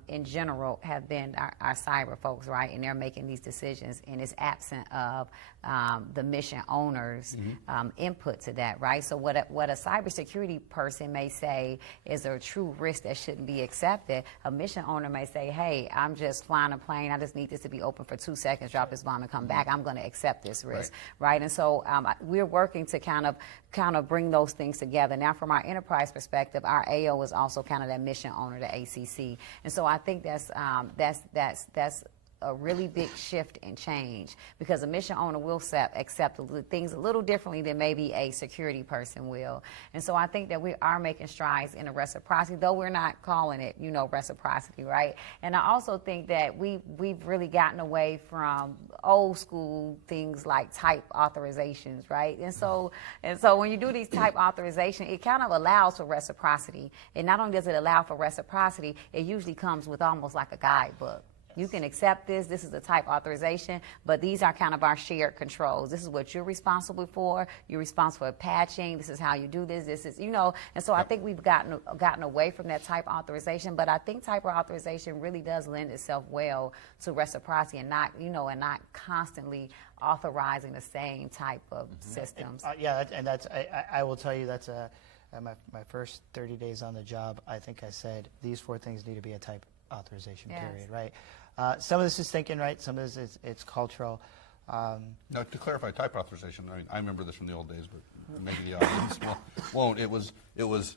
in general have been our cyber folks, right? And they're making these decisions, and it's absent of the mission owners' input to that, right? So what a cybersecurity person may say is a true risk that shouldn't be accepted. A mission owner may say, hey, I'm just flying a plane. I just need this to be open for 2 seconds, drop this bomb and come back. I'm going to accept this risk, right? And so we're working to kind of bring those things together. Now, from our enterprise perspective, our AO is also kind of that mission owner, the ACC. And so I think that's a really big shift and change, because a mission owner will accept things a little differently than maybe a security person will. And so I think that we are making strides in a reciprocity, though we're not calling it, reciprocity, right? And I also think that we've really gotten away from old school things like type authorizations, right? And so when you do these type authorizations, it kind of allows for reciprocity. And not only does it allow for reciprocity, it usually comes with almost like a guidebook. You can accept this. This is the type authorization, but these are kind of our shared controls. This is what you're responsible for. You're responsible for patching. This is how you do this. This is, and so I think we've gotten away from that type authorization, but I think type authorization really does lend itself well to reciprocity and not, and not constantly authorizing the same type of systems. I will tell you that's my first 30 days on the job. I think I said these 4 things need to be a type authorization period, right? Some of this is thinking, right? Some of this it's cultural. Now, to clarify type authorization, I remember this from the old days, but maybe the audience won't. It was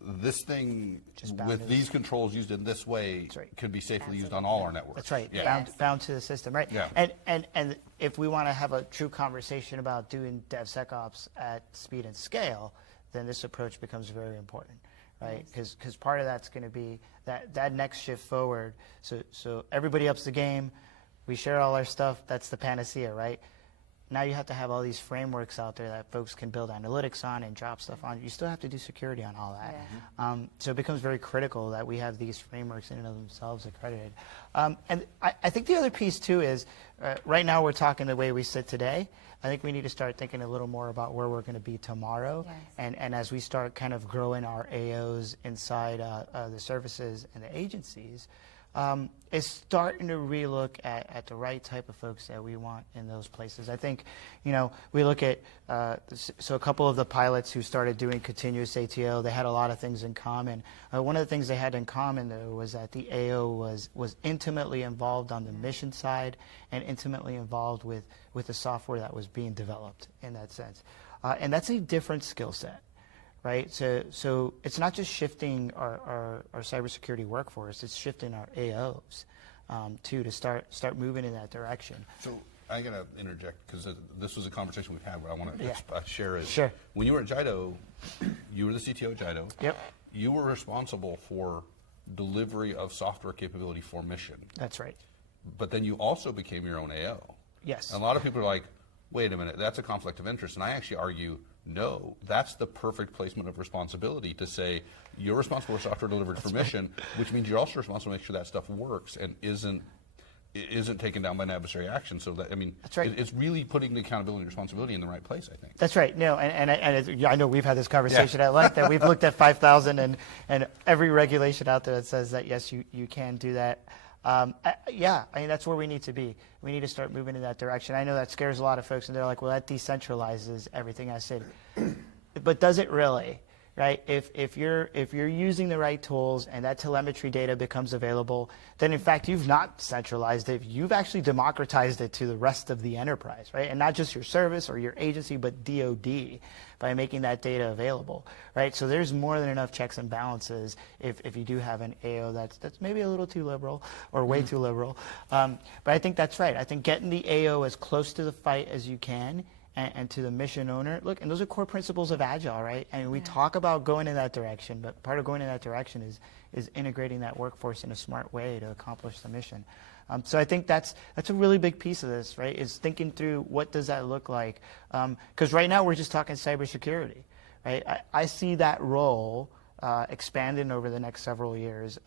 this thing with these controls used in this way could be safely used on all our networks. That's right. Yeah. Bound to the system, right? Yeah. And if we want to have a true conversation about doing DevSecOps at speed and scale, then this approach becomes very important. Right, because part of that's going to be that next shift forward. So everybody ups the game. We share all our stuff. That's the panacea, right? Now you have to have all these frameworks out there that folks can build analytics on and drop stuff on. You still have to do security on all that. Yeah. So it becomes very critical that we have these frameworks in and of themselves accredited. And I think the other piece too is right now we're talking the way we sit today. I think we need to start thinking a little more about where we're going to be tomorrow. Yes. And as we start kind of growing our AOs inside the services and the agencies, is starting to relook at the right type of folks that we want in those places. I think, we look at, so a couple of the pilots who started doing continuous ATO, they had a lot of things in common. One of the things they had in common, though, was that the AO was intimately involved on the mission side and intimately involved with the software that was being developed in that sense. And that's a different skill set. Right, so it's not just shifting our cybersecurity workforce; it's shifting our AOs too to start moving in that direction. So I gotta interject because this was a conversation we've had. But I want to share is sure. When you were at JIDO, you were the CTO at JIDO. Yep. You were responsible for delivery of software capability for mission. That's right. But then you also became your own AO. Yes. And a lot of people are like, wait a minute, that's a conflict of interest. And I actually argue, No, that's the perfect placement of responsibility to say you're responsible for software delivered for mission, which means you're also responsible to make sure that stuff works and isn't taken down by an adversary action. So that, I mean, That's right. It's really putting the accountability and responsibility in the right place, I think. That's right. No, I know we've had this conversation at length, and we've looked at 5,000 and every regulation out there that says that, yes, you can do that. Yeah, I mean, that's where we need to be. We need to start moving in that direction. I know that scares a lot of folks, and they're like, well, that decentralizes everything I said. But does it really? Right? If you're using the right tools and that telemetry data becomes available, then in fact you've not centralized it. You've actually democratized it to the rest of the enterprise, right? And not just your service or your agency, but DoD by making that data available, right? So there's more than enough checks and balances if you do have an AO that's maybe a little too liberal or way too liberal. But I think that's right. I think getting the AO as close to the fight as you can. And to the mission owner, look, and those are core principles of Agile, right? And we talk about going in that direction, but part of going in that direction is integrating that workforce in a smart way to accomplish the mission. So I think that's a really big piece of this, right? Is thinking through what does that look like? Because right now we're just talking cybersecurity, right? I see that role expanding over the next several years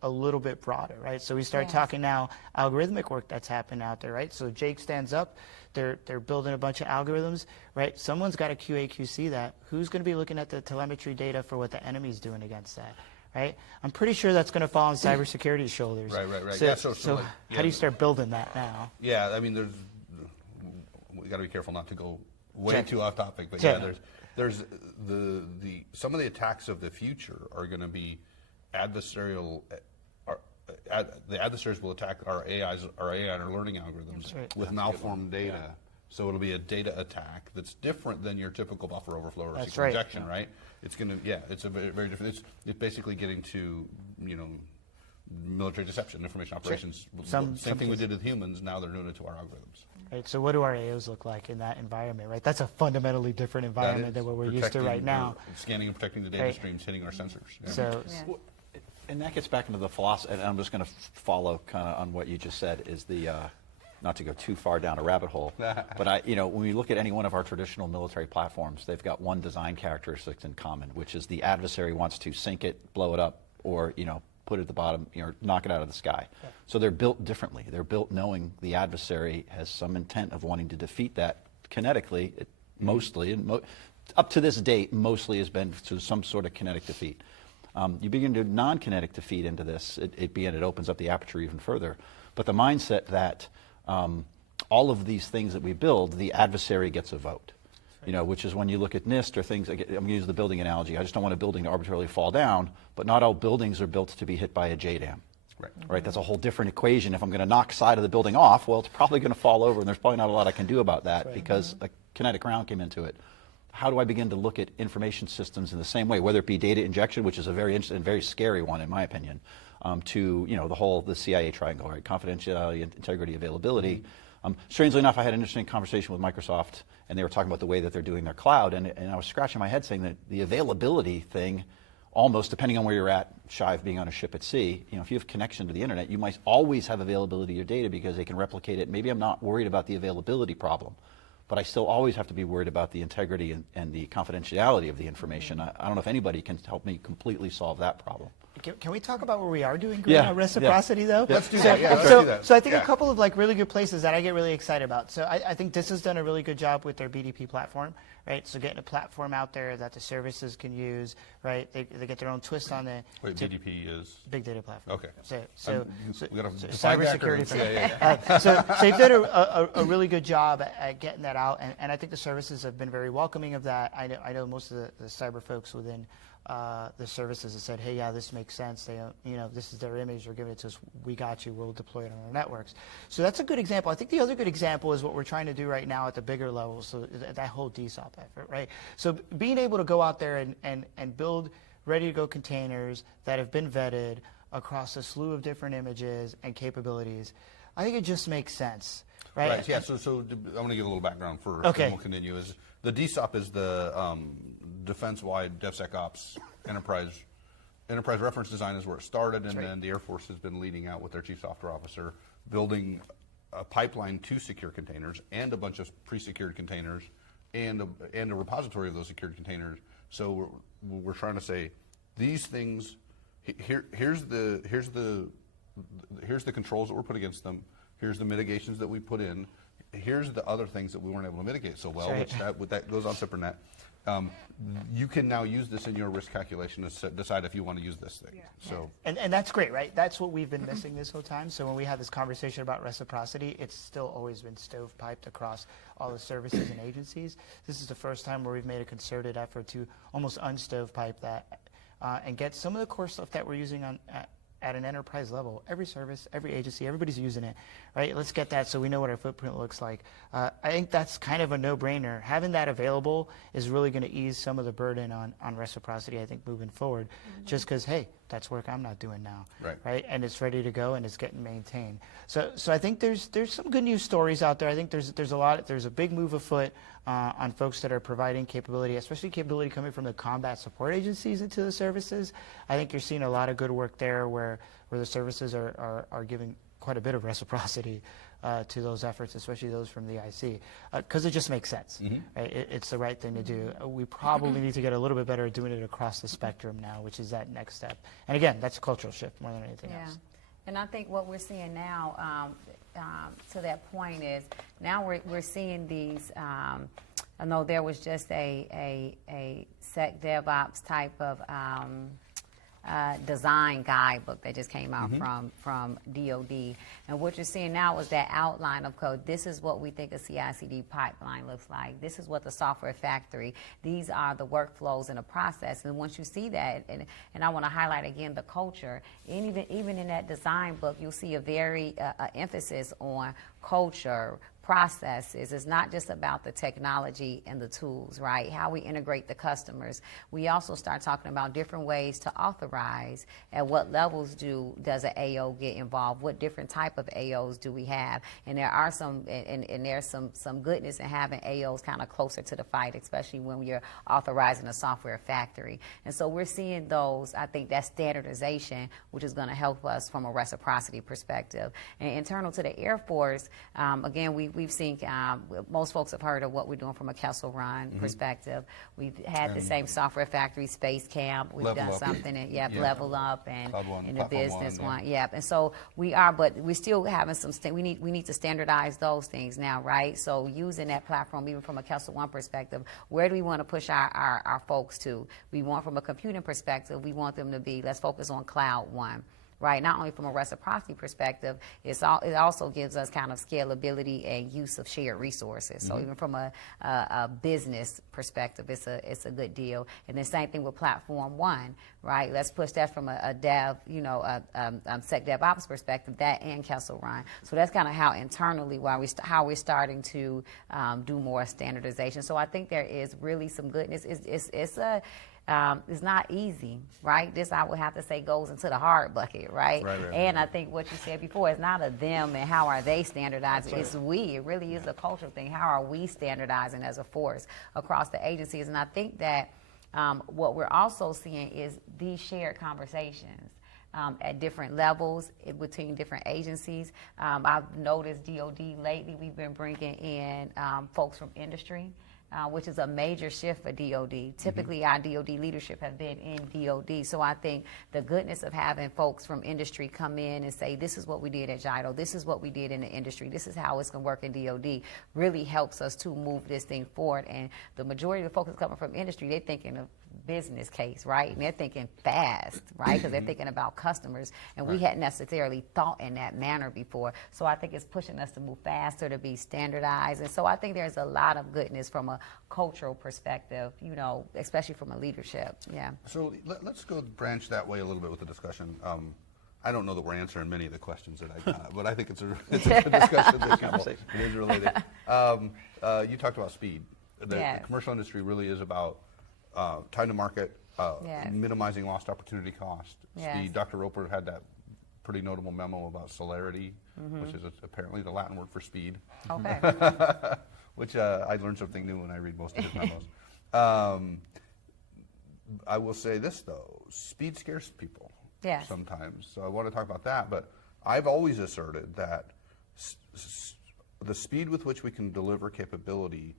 a little bit broader, right? So we start talking now algorithmic work that's happening out there, right? So Jake stands up. They're building a bunch of algorithms, right? Someone's got to QA/QC that. Who's going to be looking at the telemetry data for what the enemy's doing against that, right? I'm pretty sure that's going to fall on cybersecurity's shoulders. Right. So, Like, how do you start building that now? Yeah, I mean, we got to be careful not to go way too off topic, but there's some of the attacks of the future are going to be adversarial. The adversaries will attack our AI and our learning algorithms with malformed data. So it'll be a data attack that's different than your typical buffer overflow or SQL injection, right? It's going to, it's a very different. It's basically getting to, military deception, information operations. Same thing we did with humans. Now they're doing it to our algorithms. Right. So what do our AOs look like in that environment, right? That's a fundamentally different environment than what we're used to right now. Scanning and protecting the data streams, hitting our sensors. Yeah. So. And that gets back into the philosophy, and I'm just going to follow kind of on what you just said, is the, not to go too far down a rabbit hole, but when we look at any one of our traditional military platforms, they've got one design characteristic in common, which is the adversary wants to sink it, blow it up, or, put it at the bottom, knock it out of the sky. Yeah. So they're built differently. They're built knowing the adversary has some intent of wanting to defeat that kinetically, mostly, and up to this date, mostly has been to some sort of kinetic defeat. You begin to non-kinetic defeat into this, it opens up the aperture even further. But the mindset that all of these things that we build, the adversary gets a vote. Which is when you look at NIST or things, I'm going to use the building analogy. I just don't want a building to arbitrarily fall down, but not all buildings are built to be hit by a JDAM. Right? That's a whole different equation. If I'm going to knock side of the building off, well, it's probably going to fall over, and there's probably not a lot I can do about that because a kinetic round came into it. How do I begin to look at information systems in the same way, whether it be data injection, which is a very interesting and very scary one in my opinion, to the CIA triangle, right? Confidentiality, integrity, availability. Strangely enough, I had an interesting conversation with Microsoft, and they were talking about the way that they're doing their cloud, and I was scratching my head saying that the availability thing, almost depending on where you're at, shy of being on a ship at sea, if you have connection to the internet, you might always have availability of your data because they can replicate it. Maybe I'm not worried about the availability problem, but I still always have to be worried about the integrity and the confidentiality of the information. I don't know if anybody can help me completely solve that problem. Can we talk about what we are doing great on reciprocity, though? Let's do that. So I think a couple of really good places that I get really excited about. So I think this has done a really good job with their BDP platform, right? So getting a platform out there that the services can use, right? They get their own twist on it. Wait, BDP is? Big data platform. Okay. So we got to cybersecurity. So they've done a really good job at getting that out, and I think the services have been very welcoming of that. I know most of the cyber folks within the services have said, hey, yeah, this makes sense. They, this is their image. They're giving it to us. We got you. We'll deploy it on our networks. So that's a good example. I think the other good example is what we're trying to do right now at the bigger level. So that whole DSOP effort, right? So being able to go out there and build ready-to-go containers that have been vetted across a slew of different images and capabilities, I think it just makes sense. Right. Yeah. So I want to give a little background first. Okay. And we'll continue. The DSOP is the defense-wide DevSecOps enterprise reference design is where it started, and then the Air Force has been leading out with their chief software officer, building a pipeline to secure containers and a bunch of pre-secured containers and a repository of those security containers. So we're trying to say these things. Here's the controls that were put against them. Here's the mitigations that we put in. Here's the other things that we weren't able to mitigate so well, which that goes on SIPRNet. You can now use this in your risk calculation to decide if you want to use this thing. Yeah. So, and that's great, right? That's what we've been missing this whole time. So when we had this conversation about reciprocity, it's still always been stovepiped across all the services and agencies. This is the first time where we've made a concerted effort to almost unstovepipe that and get some of the core stuff that we're using at an enterprise level. Every service, every agency, everybody's using it, right? Let's get that so we know what our footprint looks like. I think that's kind of a no-brainer. Having that available is really going to ease some of the burden on reciprocity, I think, moving forward, just because, hey, that's work I'm not doing now, right? And it's ready to go and it's getting maintained. So I think there's some good news stories out there. I think there's a big move afoot on folks that are providing capability, especially capability coming from the combat support agencies into the services. I think you're seeing a lot of good work there where the services are giving quite a bit of reciprocity to those efforts, especially those from the IC, because it just makes sense. Right? It's the right thing to do. We probably need to get a little bit better at doing it across the spectrum now, which is that next step. And again, that's a cultural shift more than anything else. And I think what we're seeing now, to that point, is now we're seeing these. I know there was just a Sec DevOps type of design guidebook that just came out from DoD, and what you're seeing now is that outline of code. This is what we think a CI/CD pipeline looks like. This is what the software factory. These are the workflows and the process. And once you see that, and I want to highlight again the culture. And even in that design book, you'll see a very emphasis on culture. Processes. It's not just about the technology and the tools, right? How we integrate the customers. We also start talking about different ways to authorize. At what levels does an AO get involved? What different type of AOs do we have? And there are some, and there's some goodness in having AOs kind of closer to the fight, especially when you're authorizing a software factory. And so we're seeing those. I think that standardization, which is going to help us from a reciprocity perspective. And internal to the Air Force, again, we've seen, most folks have heard of what we're doing from a Kessel Run perspective. We've had the same software factory, Space Camp. We've done something, Level Up, and in the business one. And so we are, but we're still having some, we need to standardize those things now, right? So using that platform, even from a Kessel One perspective, where do we want to push our folks to? We want, from a computing perspective, we want them to be, let's focus on Cloud One. Right, not only from a reciprocity perspective, it also gives us kind of scalability and use of shared resources. So even from a business perspective, it's a good deal. And the same thing with Platform One, right? Let's push that from a dev, Sec DevOps perspective, that and Kessel Run. So that's kind of how internally how we're starting to do more standardization. So I think there is really some goodness. It's not easy, right? This, I would have to say, goes into the hard bucket, right? And I think what you said before, it's not a them and how are they standardizing. It's we. It really is a cultural thing. How are we standardizing as a force across the agencies? And I think that what we're also seeing is these shared conversations. At different levels between different agencies. I've noticed DoD lately, we've been bringing in folks from industry. Which is a major shift for DoD. Typically, our DoD leadership have been in DoD. So I think the goodness of having folks from industry come in and say, this is what we did at JIDO, this is what we did in the industry, this is how it's going to work in DoD, really helps us to move this thing forward. And the majority of the folks coming from industry, they're thinking of business case, right? And they're thinking fast, right? Because they're thinking about customers, and we hadn't necessarily thought in that manner before. So I think it's pushing us to move faster, to be standardized. And so I think there's a lot of goodness from a cultural perspective, especially from a leadership. So let's go branch that way a little bit with the discussion. I don't know that we're answering many of the questions that I got, but I think it's a good discussion. It is related. You talked about speed. The commercial industry really is about time to market, minimizing lost opportunity cost. Speed. Dr. Roper had that pretty notable memo about celerity, which is apparently the Latin word for speed. Okay. Which I learned something new when I read most of his memos. I will say this, though. Speed scares people sometimes. So I want to talk about that. But I've always asserted that the speed with which we can deliver capability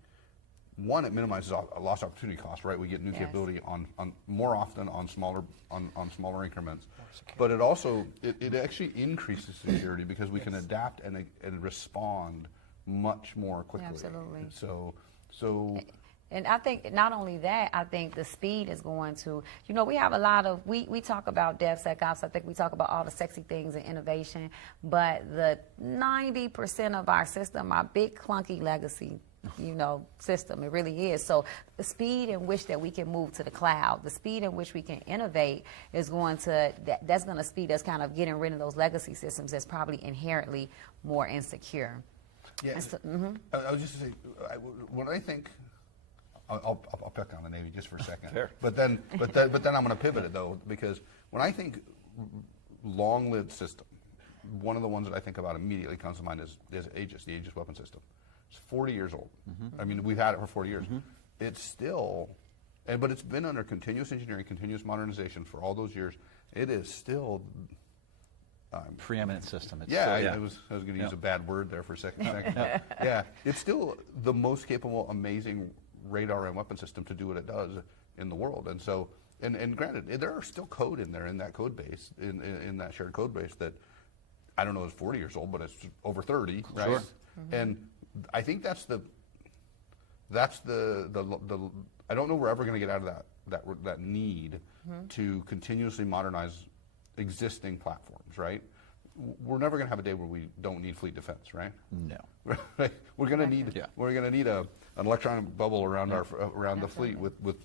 one, it minimizes a lost opportunity cost, right? We get new capability on more often on smaller increments, but it also it actually increases security because we can adapt and respond much more quickly. Absolutely. So. And I think not only that, I think the speed is going to, we have a lot of, we talk about DevSecOps, I think we talk about all the sexy things and innovation, but the 90% of our system are big, clunky legacy, system. It really is. So the speed in which that we can move to the cloud, the speed in which we can innovate is that's going to speed us kind of getting rid of those legacy systems that's probably inherently more insecure. Yeah, so, I was just to say, when I think, I'll pick on the Navy just for a second. Fair. But then I'm going to pivot it though, because when I think long-lived system, one of the ones that I think about immediately comes to mind is Aegis, the Aegis weapon system. It's 40 years old. I mean, we've had it for 40 years. It's still, but it's been under continuous engineering, continuous modernization for all those years. It is still preeminent system. It's I was going to use a bad word there for a second. Yeah, it's still the most capable, amazing radar and weapon system to do what it does in the world. And so, and granted, there are still code in there in that code base, in that shared code base that I don't know is 40 years old, but it's over 30, right? Sure. And I think that's the I don't know we're ever going to get out of that need to continuously modernize existing platforms, right? We're never going to have a day where we don't need fleet defense, right? No. Right? We're going to need an electronic bubble around the fleet with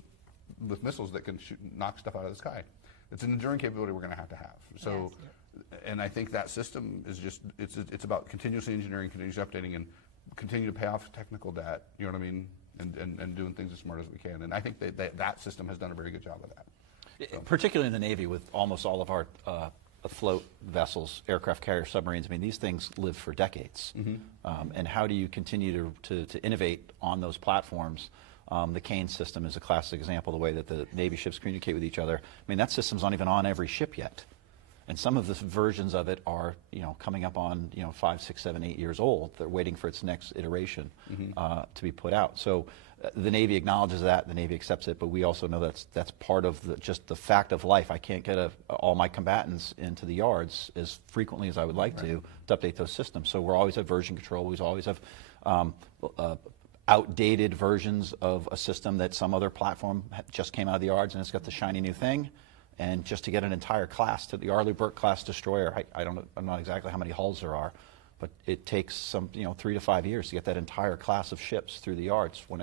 missiles that can knock stuff out of the sky. It's an enduring capability we're going to have. So, and I think that system is just it's about continuously engineering, continuously updating, and continue to pay off technical debt. You know what I mean? And doing things as smart as we can. And I think that system has done a very good job of that. So. Particularly in the Navy, with almost all of our afloat vessels, aircraft carriers, submarines. I mean, these things live for decades. And how do you continue to innovate on those platforms? The Kane system is a classic example of the way that the Navy ships communicate with each other. I mean, that system's not even on every ship yet. And some of the versions of it are, coming up on, 5, 6, 7, 8 years old. They're waiting for its next iteration to be put out. So the Navy acknowledges that, the Navy accepts it, but we also know that's part of just the fact of life. I can't get all my combatants into the yards as frequently as I would like to update those systems. So we're always have version control. We always have outdated versions of a system that some other platform just came out of the yards and it's got the shiny new thing. And just to get an entire class to the Arleigh Burke class destroyer, I'm not exactly how many hulls there are, but it takes some 3 to 5 years to get that entire class of ships through the yards for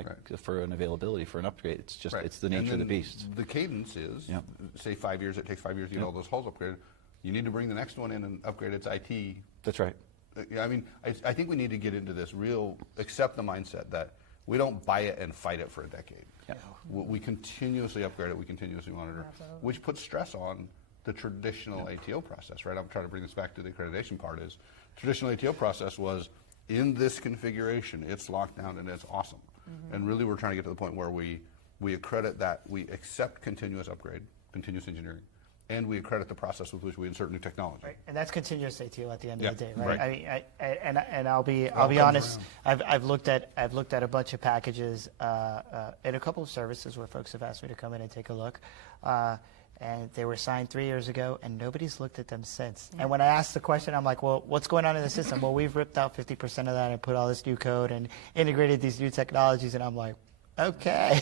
an availability, for an upgrade. It's just it's the nature of the beast. The cadence is, say 5 years, it takes 5 years to get all those hulls upgraded. You need to bring the next one in and upgrade its IT. That's right. I mean, I think we need to get into this accept the mindset that we don't buy it and fight it for a decade. Yeah. We continuously upgrade it, we continuously monitor, which puts stress on the traditional ATO process, right? I'm trying to bring this back to the accreditation part is, traditional ATO process was, in this configuration, it's locked down and it's awesome. And really we're trying to get to the point where we accredit that, we accept continuous upgrade, continuous engineering, and we accredit the process with which we insert new technology. Right. And that's continuous ATO at the end of the day, right? Right. I mean, I'll be honest. I've looked at a bunch of packages in a couple of services where folks have asked me to come in and take a look, and they were signed 3 years ago, and nobody's looked at them since. And when I asked the question, I'm like, well, what's going on in the system? Well, we've ripped out 50% of that and put all this new code and integrated these new technologies, and I'm like, okay.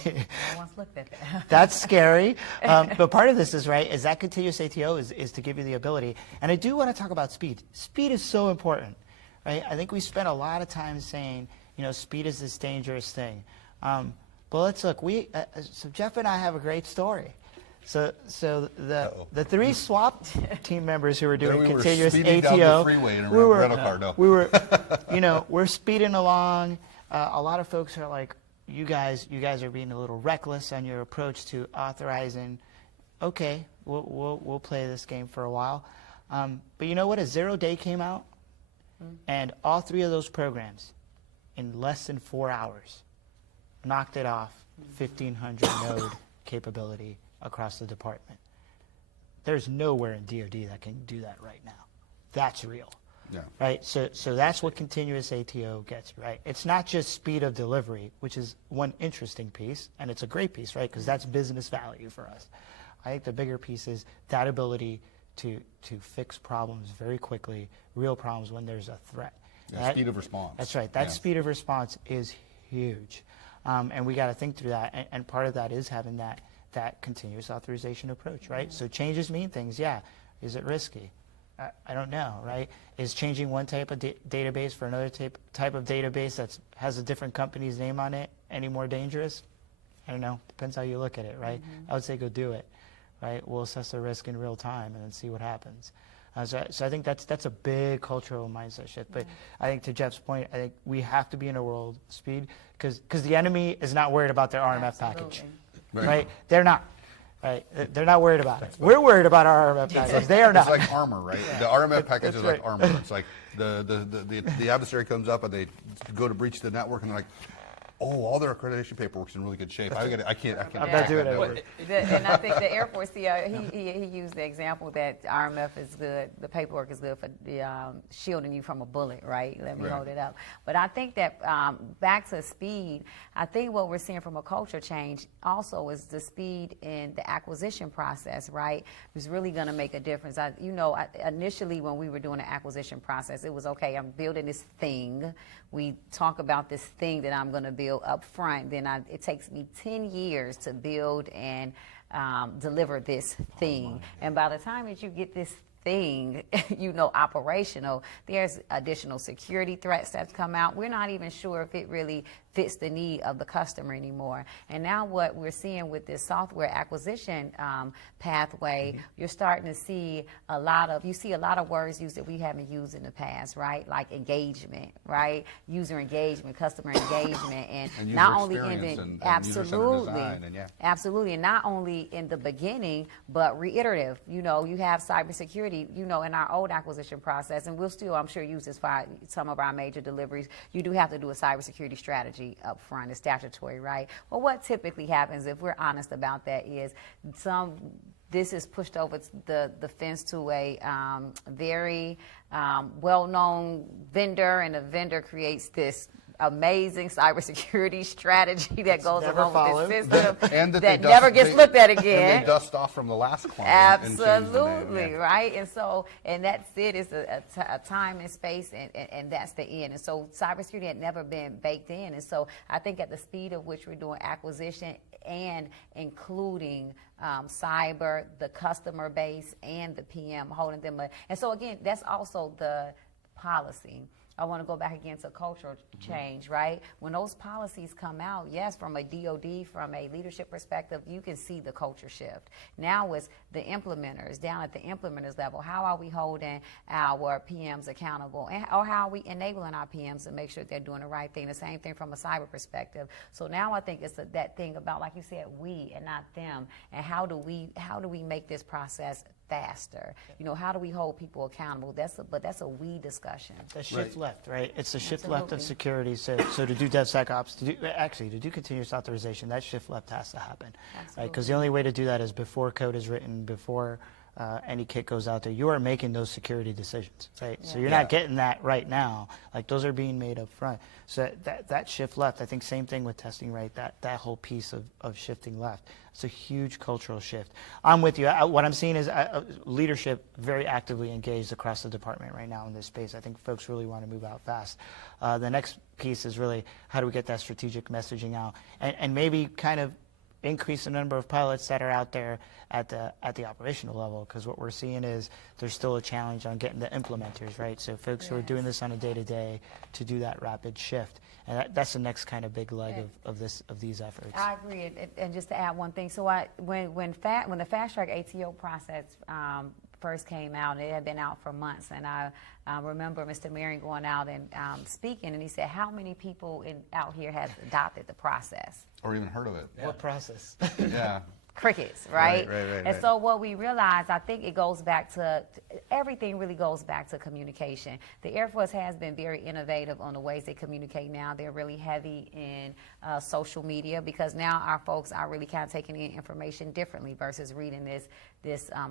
I once looked at that. That's scary. But part of this is that continuous ATO is to give you the ability. And I do want to talk about speed. Speed is so important, right? I think we spend a lot of time saying, speed is this dangerous thing. But let's look. So Jeff and I have a great story. So the 3 SWAP team members who were doing continuous ATO, down the freeway in a rental car, we're speeding along. A lot of folks are like, you guys are being a little reckless on your approach to authorizing. Okay, we'll play this game for a while. But you know what? A 0-day came out, and all 3 of those programs, in less than 4 hours, knocked it off 1,500 node capability across the department. There's nowhere in DoD that can do that right now. That's real. Yeah. Right? So that's what continuous ATO gets, right? It's not just speed of delivery, which is one interesting piece, and it's a great piece, right? Because that's business value for us. I think the bigger piece is that ability to fix problems very quickly, real problems when there's a threat. Yeah, speed of response. That's right. That speed of response is huge. And we got to think through that. And part of that is having that continuous authorization approach, right? So changes mean things, yeah. Is it risky? I don't know, right? Is changing one type of database for another type of database that has a different company's name on it any more dangerous? I don't know. Depends how you look at it, right? I would say go do it, right? We'll assess the risk in real time and then see what happens. So I think that's a big cultural mindset shift. But I think to Jeff's point, I think we have to be in a world of speed because the enemy is not worried about their RMF package, right? They're not. Right, they're not worried about it. We're worried about our RMF package. They are not. It's like armor, right? The RMF package is like armor. It's like the adversary comes up and they go to breach the network and they're like, oh, all their accreditation paperwork's in really good shape. I can't. I'm not doing it. And I think the Air Force, he used the example that RMF is good, the paperwork is good for the, shielding you from a bullet, right? Let me hold it up. But I think that back to speed, I think what we're seeing from a culture change also is the speed in the acquisition process, right? It's really going to make a difference. Initially when we were doing the acquisition process, it was okay, I'm building this thing. We talk about this thing that I'm going to build up front. Then it takes me 10 years to build and deliver this thing. And by the time that you get this thing, operational, there's additional security threats that's come out. We're not even sure if it really fits the need of the customer anymore. And now what we're seeing with this software acquisition pathway, you're starting to see a lot of words used that we haven't used in the past, right? Like engagement, right? User engagement, customer engagement, and not only in absolutely, and not only in the beginning, but reiterative. You have cybersecurity, in our old acquisition process, and we'll still, I'm sure, use this for some of our major deliveries. You do have to do a cybersecurity strategy up front. It's statutory, right? Well, what typically happens, if we're honest about that, is this is pushed over the fence to a very well-known vendor, and the vendor creates this amazing cybersecurity strategy that goes along with this system and that never gets looked at again. And they dust off from the last client. Absolutely, right? And that's it. It's a time and space, and that's the end. And so cybersecurity had never been baked in. And so I think at the speed of which we're doing acquisition and including cyber, the customer base, and the PM, holding them up. And so again, that's also the policy. I want to go back again to cultural change, right? When those policies come out, yes, from a DOD, from a leadership perspective, you can see the culture shift. Now it's the implementers, down at the implementers level. How are we holding our PMs accountable? Or how are we enabling our PMs to make sure they're doing the right thing? The same thing from a cyber perspective. So now I think it's that thing about, like you said, we and not them. And how do we make this process faster? How do we hold people accountable? But that's a we discussion. The shift left, right? It's the shift left of security. So to do DevSecOps, to do continuous authorization, that shift left has to happen, right? Because the only way to do that is before code is written, before any kit goes out there. You are making those security decisions, right? Yeah. So you're not getting that right now. Like, those are being made up front. So that shift left, I think same thing with testing, right? That whole piece of shifting left. It's a huge cultural shift. I'm with you. What I'm seeing is leadership very actively engaged across the department right now in this space. I think folks really want to move out fast. The next piece is really how do we get that strategic messaging out and maybe kind of increase the number of pilots that are out there at the operational level, because what we're seeing is there's still a challenge on getting the implementers, right? So folks who are doing this on a day-to-day to do that rapid shift, and that's the next kind of big leg of these efforts. I agree, and just to add one thing, so when the fast track ATO process first came out, and it had been out for months, and I remember Mr. Marion going out and speaking, and he said, how many people out here have adopted the process? Or even heard of it. What process? Yeah. Crickets, right? Right. So what we realized, I think it goes back to, everything really goes back to communication. The Air Force has been very innovative on the ways they communicate now. They're really heavy in social media, because now our folks are really kind of taking in information differently versus reading this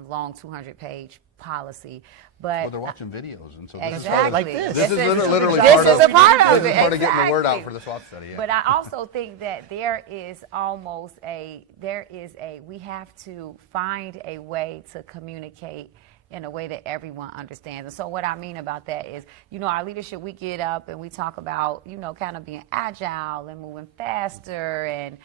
long 200-page policy. But Well, they're watching videos, and so exactly. Like this. This is literally this part is of, a part of this it. is part of getting the word out Exactly. for the SWOT study. Yeah. But I also think that we have to find a way to communicate in a way that everyone understands. And so what I mean about that is, our leadership, we get up and we talk about, kind of being agile and moving faster and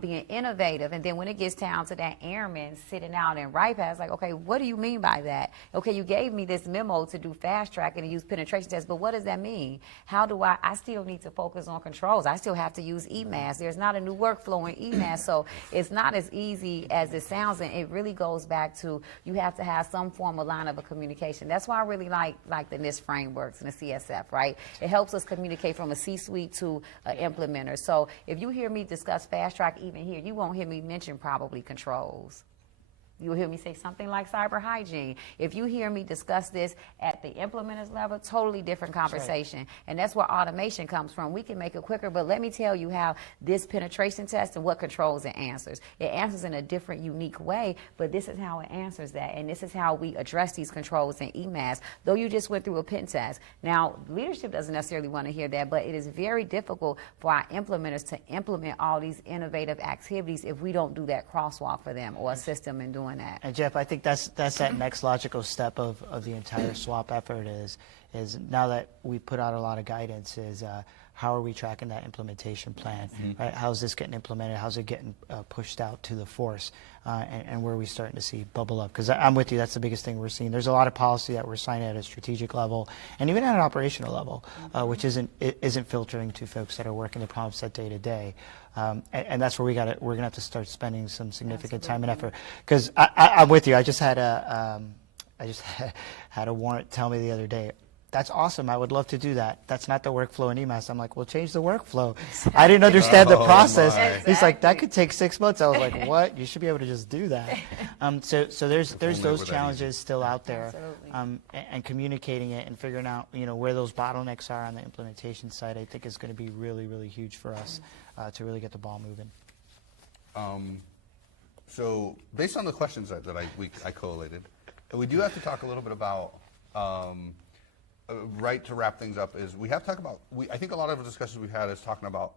being innovative. And then when it gets down to that airman sitting out in right pass, like, okay, what do you mean by that? Okay, you gave me this memo to do fast tracking and use penetration tests, but what does that mean? How do I still need to focus on controls. I still have to use EMAS. There's not a new workflow in EMAS, so it's not as easy as it sounds. And it really goes back to, you have to have some form of line of communication. That's why I really like the NIST frameworks and the CSF, right? It helps us communicate from a C-suite to an implementer. So if you hear me discuss fast track even here, you won't hear me mention probably controls. You'll hear me say something like cyber hygiene. If you hear me discuss this at the implementer's level, totally different conversation. Right. And that's where automation comes from. We can make it quicker, but let me tell you how this penetration test and what controls it answers. It answers in a different, unique way, but this is how it answers that. And this is how we address these controls in EMAS, though you just went through a pen test. Now, leadership doesn't necessarily want to hear that, but it is very difficult for our implementers to implement all these innovative activities if we don't do that crosswalk for them or assist them in doing that. And Jeff, I think that's that next logical step of the entire swap effort is now that we put out a lot of guidance is how are we tracking that implementation plan, right? How's this getting implemented? How's it getting pushed out to the force? And where are we starting to see bubble up? Because I'm with you, that's the biggest thing we're seeing. There's a lot of policy that we're signing at a strategic level and even at an operational level, which isn't filtering to folks that are working the problem set day to day. And that's where we're gonna have to start spending some significant time and effort. Because I'm with you. I just had a warrant tell me the other day, that's awesome. I would love to do that. That's not the workflow in EMAS. I'm like, well, change the workflow. Exactly. I didn't understand the process. Exactly. He's like, that could take 6 months. I was like, what? You should be able to just do that. So there's those challenges still out there, and communicating it and figuring out where those bottlenecks are on the implementation side. I think is going to be really, really huge for us to really get the ball moving. So based on the questions that I collated, we do have to talk a little bit about. Right, to wrap things up is we have to talk about, I think a lot of the discussions we've had is talking about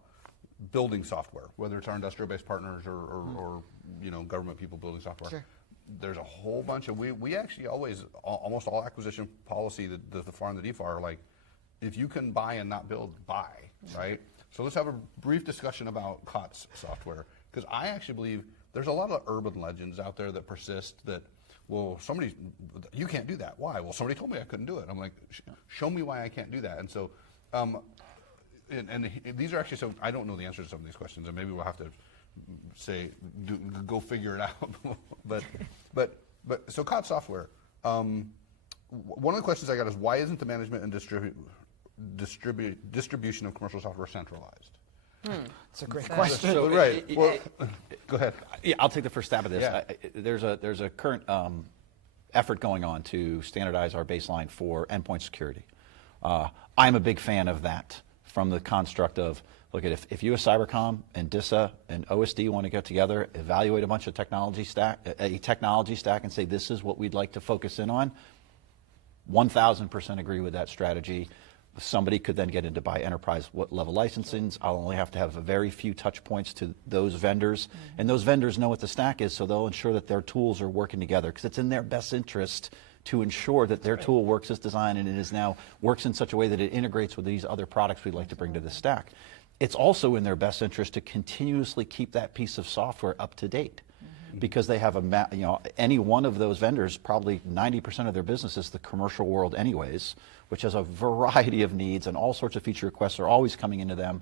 building software, whether it's our industrial-based partners or government people building software. Sure. There's a whole bunch of, we actually almost all acquisition policy, the FAR and the DFAR are like, if you can buy and not build, buy, right? So let's have a brief discussion about COTS software, because I actually believe there's a lot of urban legends out there that persist that, well, you can't do that. Why? Well, somebody told me I couldn't do it. I'm like, show me why I can't do that. And so, and these are actually, so I don't know the answer to some of these questions, and maybe we'll have to say, go figure it out. but so COTS software, one of the questions I got is, why isn't the management and distribution of commercial software centralized? That's a great question. So, right. Well, go ahead. Yeah, I'll take the first stab at this. Yeah. There's a current effort going on to standardize our baseline for endpoint security. I'm a big fan of that from the construct of, look, if you as Cybercom and DISA and OSD want to get together, evaluate a bunch of technology stack and say this is what we'd like to focus in on, 1,000% agree with that strategy. Somebody could then get into buy enterprise level licensing. I'll only have to have a very few touch points to those vendors. And those vendors know what the stack is, so they'll ensure that their tools are working together, because it's in their best interest to ensure that their tool works as designed and works in such a way that it integrates with these other products we'd like to bring to the stack. It's also in their best interest to continuously keep that piece of software up to date. Because they have any one of those vendors, probably 90% of their business is the commercial world anyways, which has a variety of needs and all sorts of feature requests are always coming into them.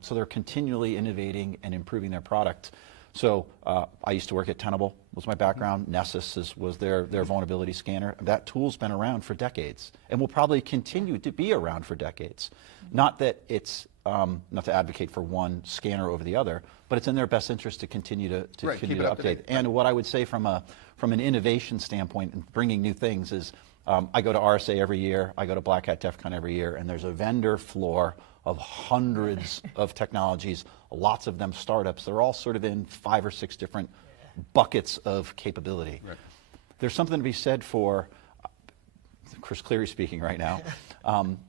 So they're continually innovating and improving their product. So I used to work at Tenable, was my background. Nessus was their vulnerability scanner. That tool's been around for decades and will probably continue to be around for decades. Not that it's not to advocate for one scanner over the other, but it's in their best interest to continue to update. And what I would say from an innovation standpoint and bringing new things is, I go to RSA every year, I go to Black Hat DEF CON every year, and there's a vendor floor of hundreds of technologies, lots of them startups. They're all sort of in 5 or 6 different buckets of capability. Right. There's something to be said for, Chris Cleary speaking right now,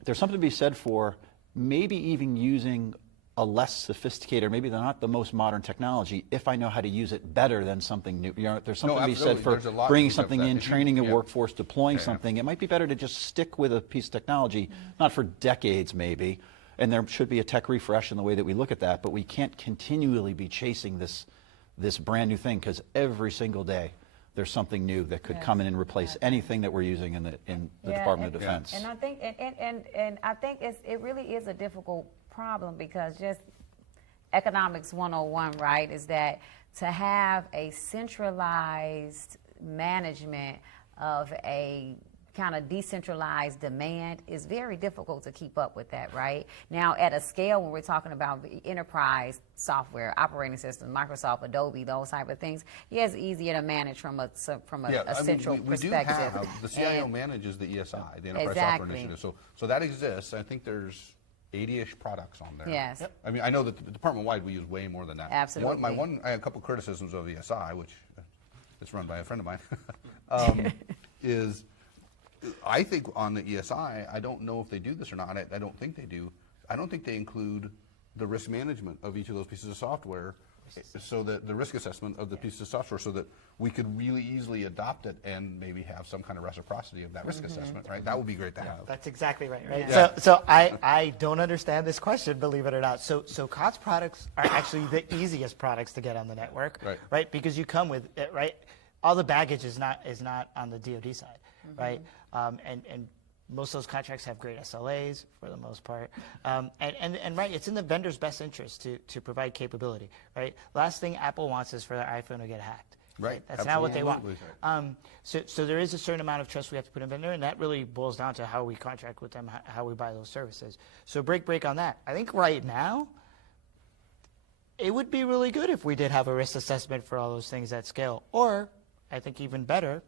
there's something to be said for maybe even using a less sophisticated, or maybe not the most modern technology, if I know how to use it better than something new. There's something to be said for bringing something in, training a workforce, deploying something. It might be better to just stick with a piece of technology, not for decades maybe, and there should be a tech refresh in the way that we look at that, but we can't continually be chasing this brand new thing, because every single day there's something new that could come in and replace anything that we're using in the Department of Defense. And I think, and I think it really is a difficult problem, because just economics 101, right, is that to have a centralized management of a kind of decentralized demand is very difficult to keep up with that, right? Now, at a scale when we're talking about enterprise software, operating systems, Microsoft, Adobe, those type of things, it's easier to manage from a central we perspective. Do have, the CIO manages the ESI, the Enterprise Software Initiative, so that exists. I think there's 80-ish products on there. Yes. Yep. I mean, I know that the department-wide we use way more than that. Absolutely. I have a couple criticisms of ESI, which is run by a friend of mine, is I think on the ESI, I don't know if they do this or not. I don't think they do. I don't think they include the risk management of each of those pieces of software, so that the risk assessment of the pieces of software, so that we could really easily adopt it and maybe have some kind of reciprocity of that risk assessment, right? That would be great to have. That's exactly right, right? Yeah. So I don't understand this question, believe it or not. So COTS products are actually the easiest products to get on the network, right? Because you come with it, right? All the baggage is not on the DoD side, right? And most of those contracts have great SLAs for the most part, and right, it's in the vendor's best interest to provide capability, right? Last thing Apple wants is for their iPhone to get hacked. Right. That's not what they want. So there is a certain amount of trust we have to put in vendor, and that really boils down to how we contract with them, how we buy those services. So break on that. I think right now, it would be really good if we did have a risk assessment for all those things at scale. Or, I think even better,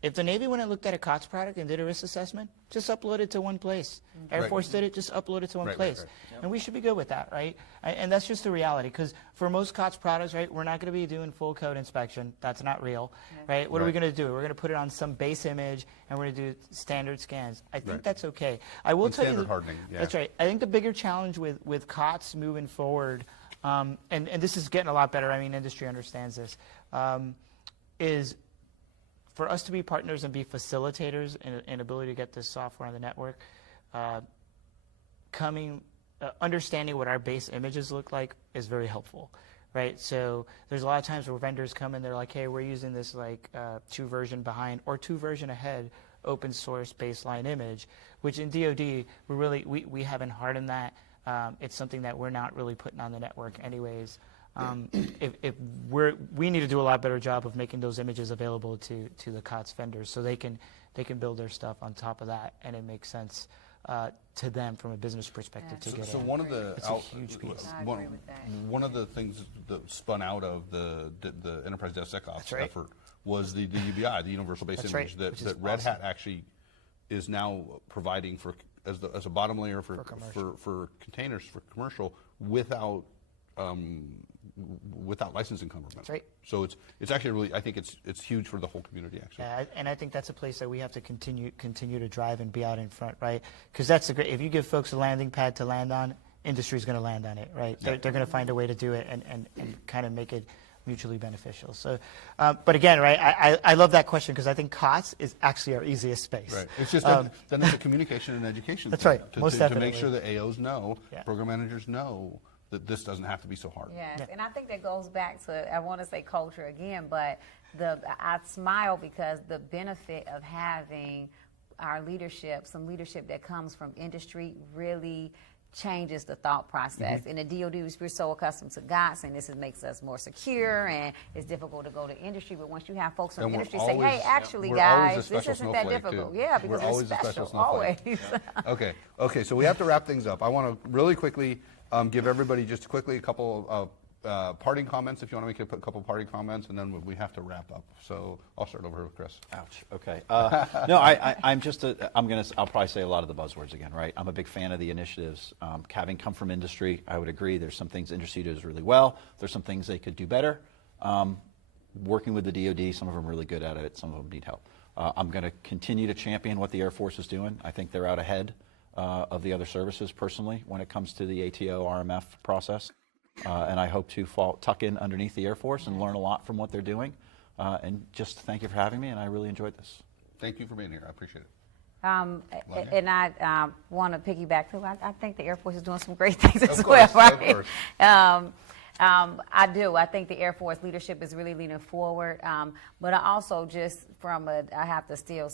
if the Navy went and looked at a COTS product and did a risk assessment, just upload it to one place. Air Force did it, just upload it to one place. Yep. And we should be good with that, right? And that's just the reality, because for most COTS products, right, we're not going to be doing full code inspection. That's not real, right? What are we going to do? We're going to put it on some base image, and we're going to do standard scans. I think that's okay. I will tell you standard hardening. That's right. I think the bigger challenge with COTS moving forward, and this is getting a lot better, I mean, industry understands this, is for us to be partners and be facilitators in ability to get this software on the network, understanding what our base images look like is very helpful, right? So there's a lot of times where vendors come in, they're like, hey, we're using this like 2 version behind or 2 version ahead open source baseline image, which in DoD, we haven't hardened that. It's something that we're not really putting on the network anyways. We need to do a lot better job of making those images available to the COTS vendors, so they can build their stuff on top of that, and it makes sense to them from a business perspective to get so in. one of the It's a huge piece. one of the things that spun out of the enterprise DevSecOps effort was the UBI, the Universal Base Image, that Red Hat actually is now providing for as a bottom layer for containers for commercial without licensing compromise. That's right. So it's actually really, I think it's huge for the whole community, actually. Yeah, and I think that's a place that we have to continue to drive and be out in front, right? Because that's a great. If you give folks a landing pad to land on, industry's going to land on it, right? They're going to find a way to do it and kind of make it mutually beneficial. So, but again, right? I love that question, because I think COTS is actually our easiest space. Right. It's just then it's a communication and education. That's thing, right. Most definitely. To make sure that AOs know, program managers know, that this doesn't have to be so hard. Yes, and I think that goes back to, I want to say culture again, but I smile because the benefit of having our leadership, some leadership that comes from industry, really changes the thought process. In the DoD, we're so accustomed to GOTS, and this makes us more secure, and it's difficult to go to industry, but once you have folks from industry say, hey, actually, guys, this isn't that difficult. Yeah, because we're special, always. Okay, so we have to wrap things up. I want to really quickly give everybody just quickly a couple of parting comments, if you want to make a couple parting comments, and then we have to wrap up. So I'll start over here with Chris. Ouch. Okay. No, I'll probably say a lot of the buzzwords again, right? I'm a big fan of the initiatives. Having come from industry, I would agree there's some things industry does really well. There's some things they could do better. working with the DoD. Some of them are really good at it. Some of them need help. I'm going to continue to champion what the Air Force is doing. I think they're out ahead of the other services personally when it comes to the ATO RMF process. And I hope to tuck in underneath the Air Force and learn a lot from what they're doing. And just thank you for having me, and I really enjoyed this. Thank you for being here. I appreciate it. And I want to piggyback too. I think the Air Force is doing some great things as course, well, of right? course. I do. I think the Air Force leadership is really leaning forward. But I also I have to steal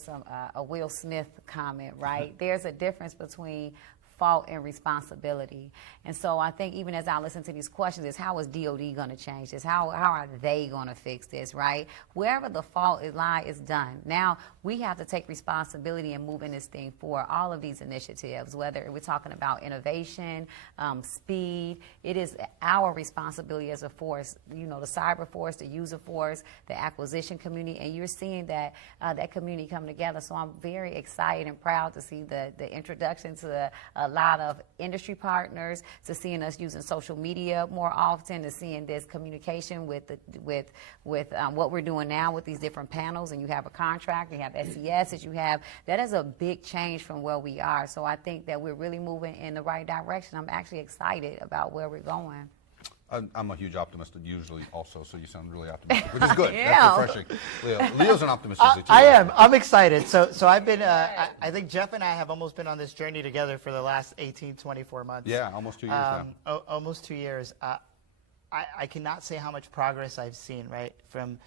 a Will Smith comment, right? There's a difference between fault and responsibility. And so I think even as I listen to these questions, is how is DOD going to change this? How are they going to fix this, right? Wherever the fault is done. Now we have to take responsibility and move in this thing for all of these initiatives, whether we're talking about innovation, speed. It is our responsibility as a force, the cyber force, the user force, the acquisition community, and you're seeing that that community come together. So I'm very excited and proud to see the introduction to a lot of industry partners, to seeing us using social media more often, to seeing this communication with what we're doing now with these different panels. And you have a contract, you have SES that you have. That is a big change from where we are. So I think that we're really moving in the right direction. I'm actually excited about where we're going. I'm a huge optimist usually also, so you sound really optimistic, which is good. Yeah. That's refreshing. Leo's an optimist usually too. I am. I'm excited. So I've been, I think Jeff and I have almost been on this journey together for the last 18, 24 months. Yeah, almost 2 years now. Almost 2 years. I cannot say how much progress I've seen, right? From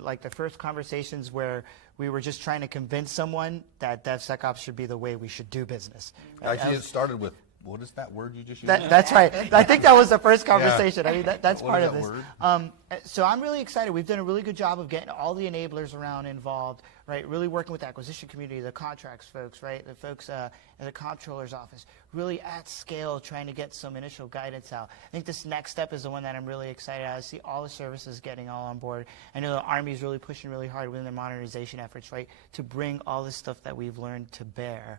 like the first conversations where we were just trying to convince someone that DevSecOps should be the way we should do business. Right? Actually, it started with, what is that word you just used? That's right. I think that was the first conversation. I mean, that's part of this. Word? So I'm really excited. We've done a really good job of getting all the enablers around involved, right? Really working with the acquisition community, the contracts folks, right? The folks in the comptroller's office, really at scale trying to get some initial guidance out. I think this next step is the one that I'm really excited about. I see all the services getting all on board. I know the Army is really pushing really hard within their modernization efforts, right? To bring all this stuff that we've learned to bear.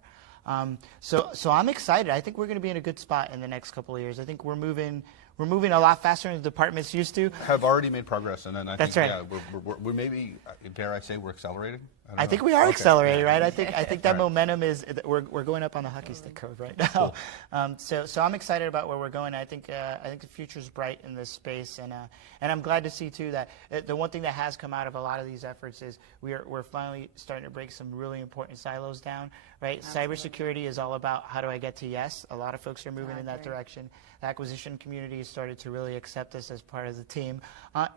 So I'm excited. I think we're going to be in a good spot in the next couple of years. I think we're moving a lot faster than the departments used to. Have already made progress, and then I That's think right. we're maybe, dare I say, we're accelerating. I think we are accelerating, right? I think that momentum is we're going up on the hockey stick curve right now. Cool. So I'm excited about where we're going. I think the future is bright in this space, and I'm glad to see too that the one thing that has come out of a lot of these efforts is we're finally starting to break some really important silos down, right? Cybersecurity is all about how do I get to yes. A lot of folks are moving in that direction. The acquisition community has started to really accept us as part of the team,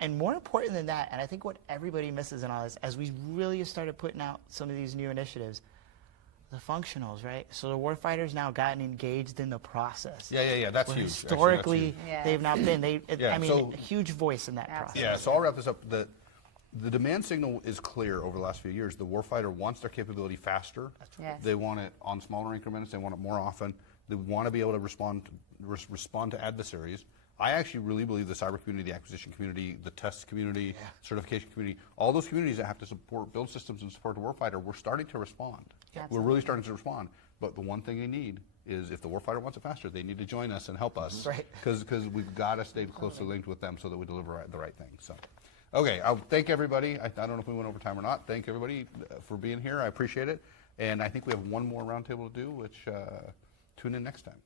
and more important than that, and I think what everybody misses in all this, as we really started putting out some of these new initiatives, the functionals, right? So the warfighters now gotten engaged in the process. Yeah. That's huge. Historically, Actually, that's huge. they've not been. So a huge voice in that process. Yeah, so I'll wrap this up. The demand signal is clear over the last few years. The warfighter wants their capability faster. Yes. They want it on smaller increments. They want it more often. They want to be able to respond to adversaries. I actually really believe the cyber community, the acquisition community, the test community, certification community, all those communities that have to build systems and support the warfighter, we're starting to respond. Absolutely. We're really starting to respond. But the one thing they need is, if the warfighter wants it faster, they need to join us and help us. Right. Because we've got to stay closely linked with them so that we deliver the right thing. So, okay, I'll thank everybody. I don't know if we went over time or not. Thank everybody for being here. I appreciate it. And I think we have one more roundtable to do, which tune in next time.